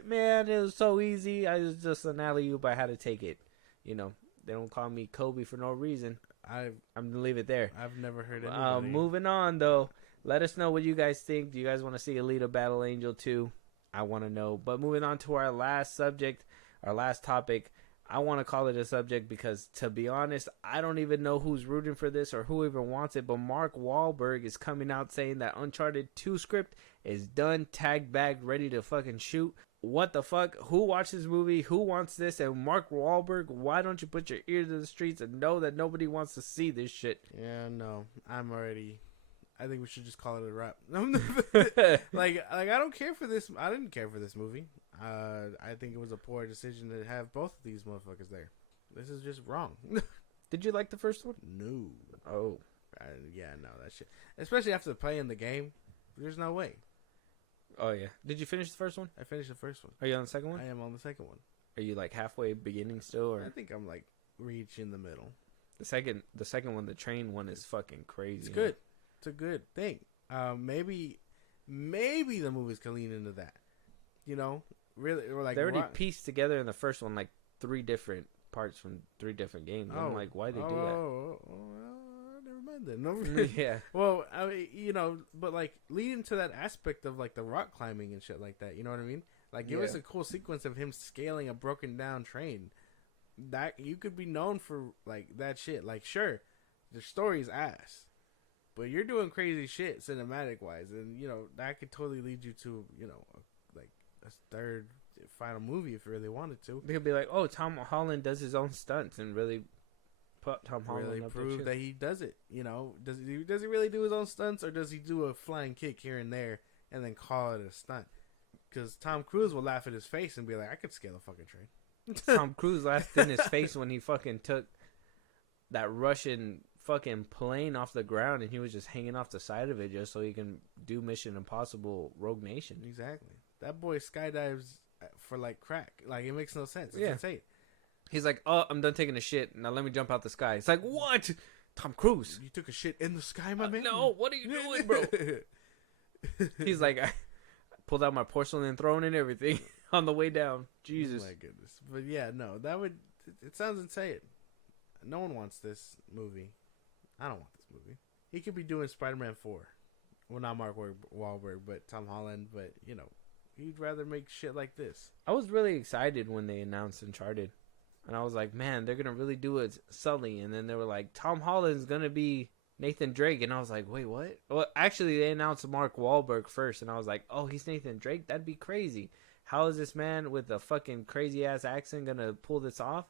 Man, it was so easy. I was just an alley-oop. I had to take it. You know, they don't call me Kobe for no reason. I'm gonna leave it there. I've never heard anybody. Moving on though, let us know what you guys think. Do you guys want to see Alita Battle Angel 2? I want to know. But moving on to our last subject, our last topic. I want to call it a subject because, to be honest, I don't even know who's rooting for this or who even wants it. But Mark Wahlberg is coming out saying that Uncharted 2 script is done, tagged, bagged, ready to fucking shoot. What the fuck? Who watched this movie? Who wants this? And Mark Wahlberg, why don't you put your ear to the streets and know that nobody wants to see this shit? Yeah, no. I think we should just call it a wrap. like I don't care for this. I didn't care for this movie. I think it was a poor decision to have both of these motherfuckers there. This is just wrong. Did you like the first one? No. Oh. Yeah, no, that shit. Especially after playing the game. There's no way. Oh, yeah. Did you finish the first one? I finished the first one. Are you on the second one? I am on the second one. Are you like halfway beginning still? Or? I think I'm like reaching the middle. The second one, the train one, is fucking crazy. It's good. It's a good thing. Maybe the movies can lean into that. You know? Really, or like they already pieced together in the first one like 3 different parts from 3 different games. I'm like, why they do that? Never mind then. Yeah. Well, I mean, you know, but like leading to that aspect of like the rock climbing and shit like that. You know what I mean? Like it was a cool sequence of him scaling a broken down train. That you could be known for like that shit. Like sure, the story's ass, But you're doing crazy shit cinematic wise, and you know that could totally lead you to like a third final movie if you really wanted to. They could be like, oh, Tom Holland does his own stunts and really put Tom Holland really up prove there that he does it. You know, does he really do his own stunts, or does he do a flying kick here and there and then call it a stunt? Because Tom Cruise will laugh at his face and be like, I could scale a fucking train. Tom Cruise laughed in his face when he fucking took that Russian fucking plane off the ground and he was just hanging off the side of it just so he can do Mission Impossible Rogue Nation. Exactly. That boy skydives for like crack. Like, it makes no sense. It's insane. He's like, oh, I'm done taking a shit. Now let me jump out the sky. It's like, what? Tom Cruise. You took a shit in the sky, my man? No, what are you doing, bro? He's like, I pulled out my porcelain throne and everything on the way down. Jesus. Oh my goodness. But yeah, no, it sounds insane. No one wants this movie. I don't want this movie. He could be doing Spider-Man 4. Well, not Mark Wahlberg, but Tom Holland. But, you know, he'd rather make shit like this. I was really excited when they announced Uncharted. And I was like, man, they're going to really do it Sully. And then they were like, Tom Holland's going to be Nathan Drake. And I was like, wait, what? Well, actually, they announced Mark Wahlberg first. And I was like, oh, he's Nathan Drake? That'd be crazy. How is this man with a fucking crazy-ass accent going to pull this off?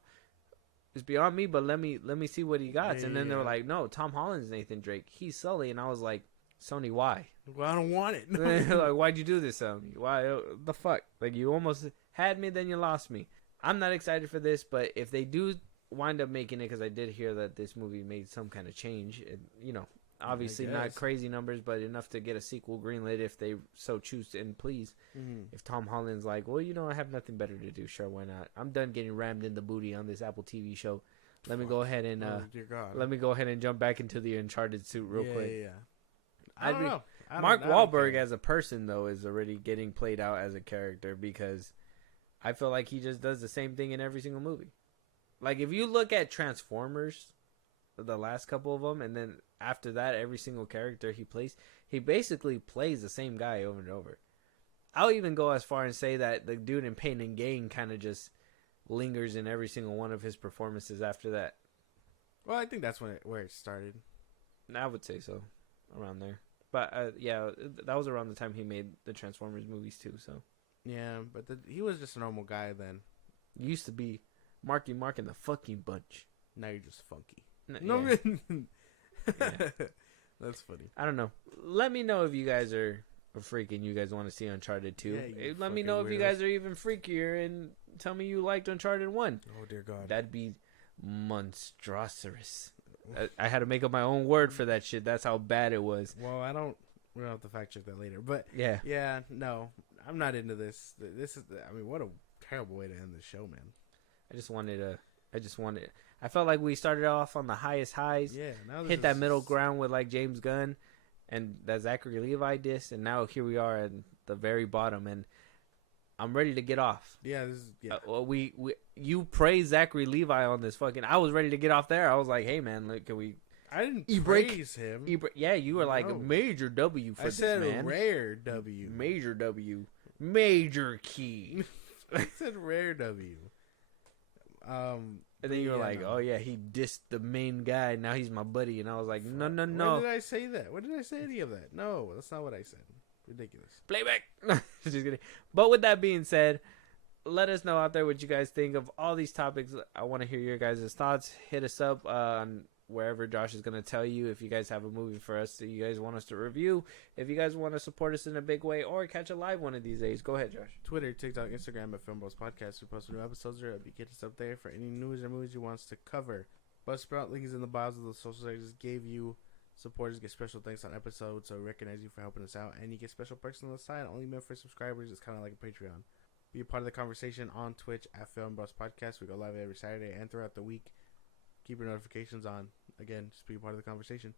It's beyond me, but let me see what he got. And then they were like, no, Tom Holland's Nathan Drake. He's Sully. And I was like, Sony, why? Well, I don't want it. Like, why'd you do this, Sony? Why? The fuck? Like, you almost had me, then you lost me. I'm not excited for this, but if they do wind up making it, because I did hear that this movie made some kind of change, and, you know, obviously not crazy numbers, but enough to get a sequel greenlit if they so choose to, and please. If Tom Holland's like, well, you know, I have nothing better to do, sure, why not? I'm done getting rammed in the booty on this Apple TV show. Let me go ahead and let me go ahead and jump back into the Uncharted suit real quick. Yeah. I don't know. Mark Wahlberg as a person though is already getting played out as a character because I feel like he just does the same thing in every single movie. Like if you look at Transformers, the last couple of them, and then after that, every single character he plays, he basically plays the same guy over and over. I'll even go as far and say that the dude in Pain and Gain kind of just lingers in every single one of his performances after that. Well, I think that's where it started. I would say so, around there. But yeah, that was around the time he made the Transformers movies too. So yeah, but he was just a normal guy then. Used to be Marky Mark and the Fucking Bunch. Now you're just funky. No, yeah. That's funny. I don't know. Let me know if you guys are freaking. You guys want to see Uncharted 2. Yeah, let me know if you guys are even freakier and tell me you liked Uncharted 1. Oh dear God, that'd be monstrous. I had to make up my own word for that shit. That's how bad it was. Well, we don't have to fact check that later. But yeah, no, I'm not into this. This is, I mean, what a terrible way to end the show, man. I felt like we started off on the highest highs. Yeah, hit that middle ground with like James Gunn and that Zachary Levi diss, and now here we are at the very bottom, and I'm ready to get off. Yeah, you praise Zachary Levi on this fucking. I was ready to get off there. I was like, hey man, like, can we? I didn't praise him. Yeah, you were like major W for this, man. I said a rare W. Major W. Major key. I said rare W. And then you were like, oh yeah, he dissed the main guy. Now he's my buddy. And I was like, no. When did I say that? When did I say any of that? No, that's not what I said. Ridiculous. Playback. Just kidding. But with that being said, let us know out there what you guys think of all these topics. I want to hear your guys' thoughts. Hit us up on wherever Josh is going to tell you if you guys have a movie for us that you guys want us to review. If you guys want to support us in a big way or catch a live one of these days, go ahead, Josh. Twitter, TikTok, Instagram at Film Bros Podcast. We post new episodes there. Get us up there for any news or movies you want us to cover. Buzzsprout link is in the bios of the social sites. Just gave you. Supporters get special thanks on episodes, so recognize you for helping us out. And you get special perks on the side, only meant for subscribers. It's kind of like a Patreon. Be a part of the conversation on Twitch at Film Bros Podcast. We go live every Saturday and throughout the week. Keep your notifications on. Again, just be a part of the conversation.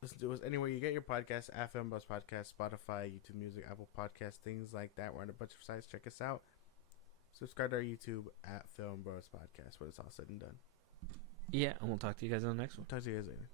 Listen to us anywhere you get your podcasts, at Film Bros Podcast, Spotify, YouTube Music, Apple Podcasts, things like that. We're on a bunch of sites. Check us out. Subscribe to our YouTube at Film Bros Podcast when it's all said and done. Yeah, and we'll talk to you guys on the next one. Talk to you guys later.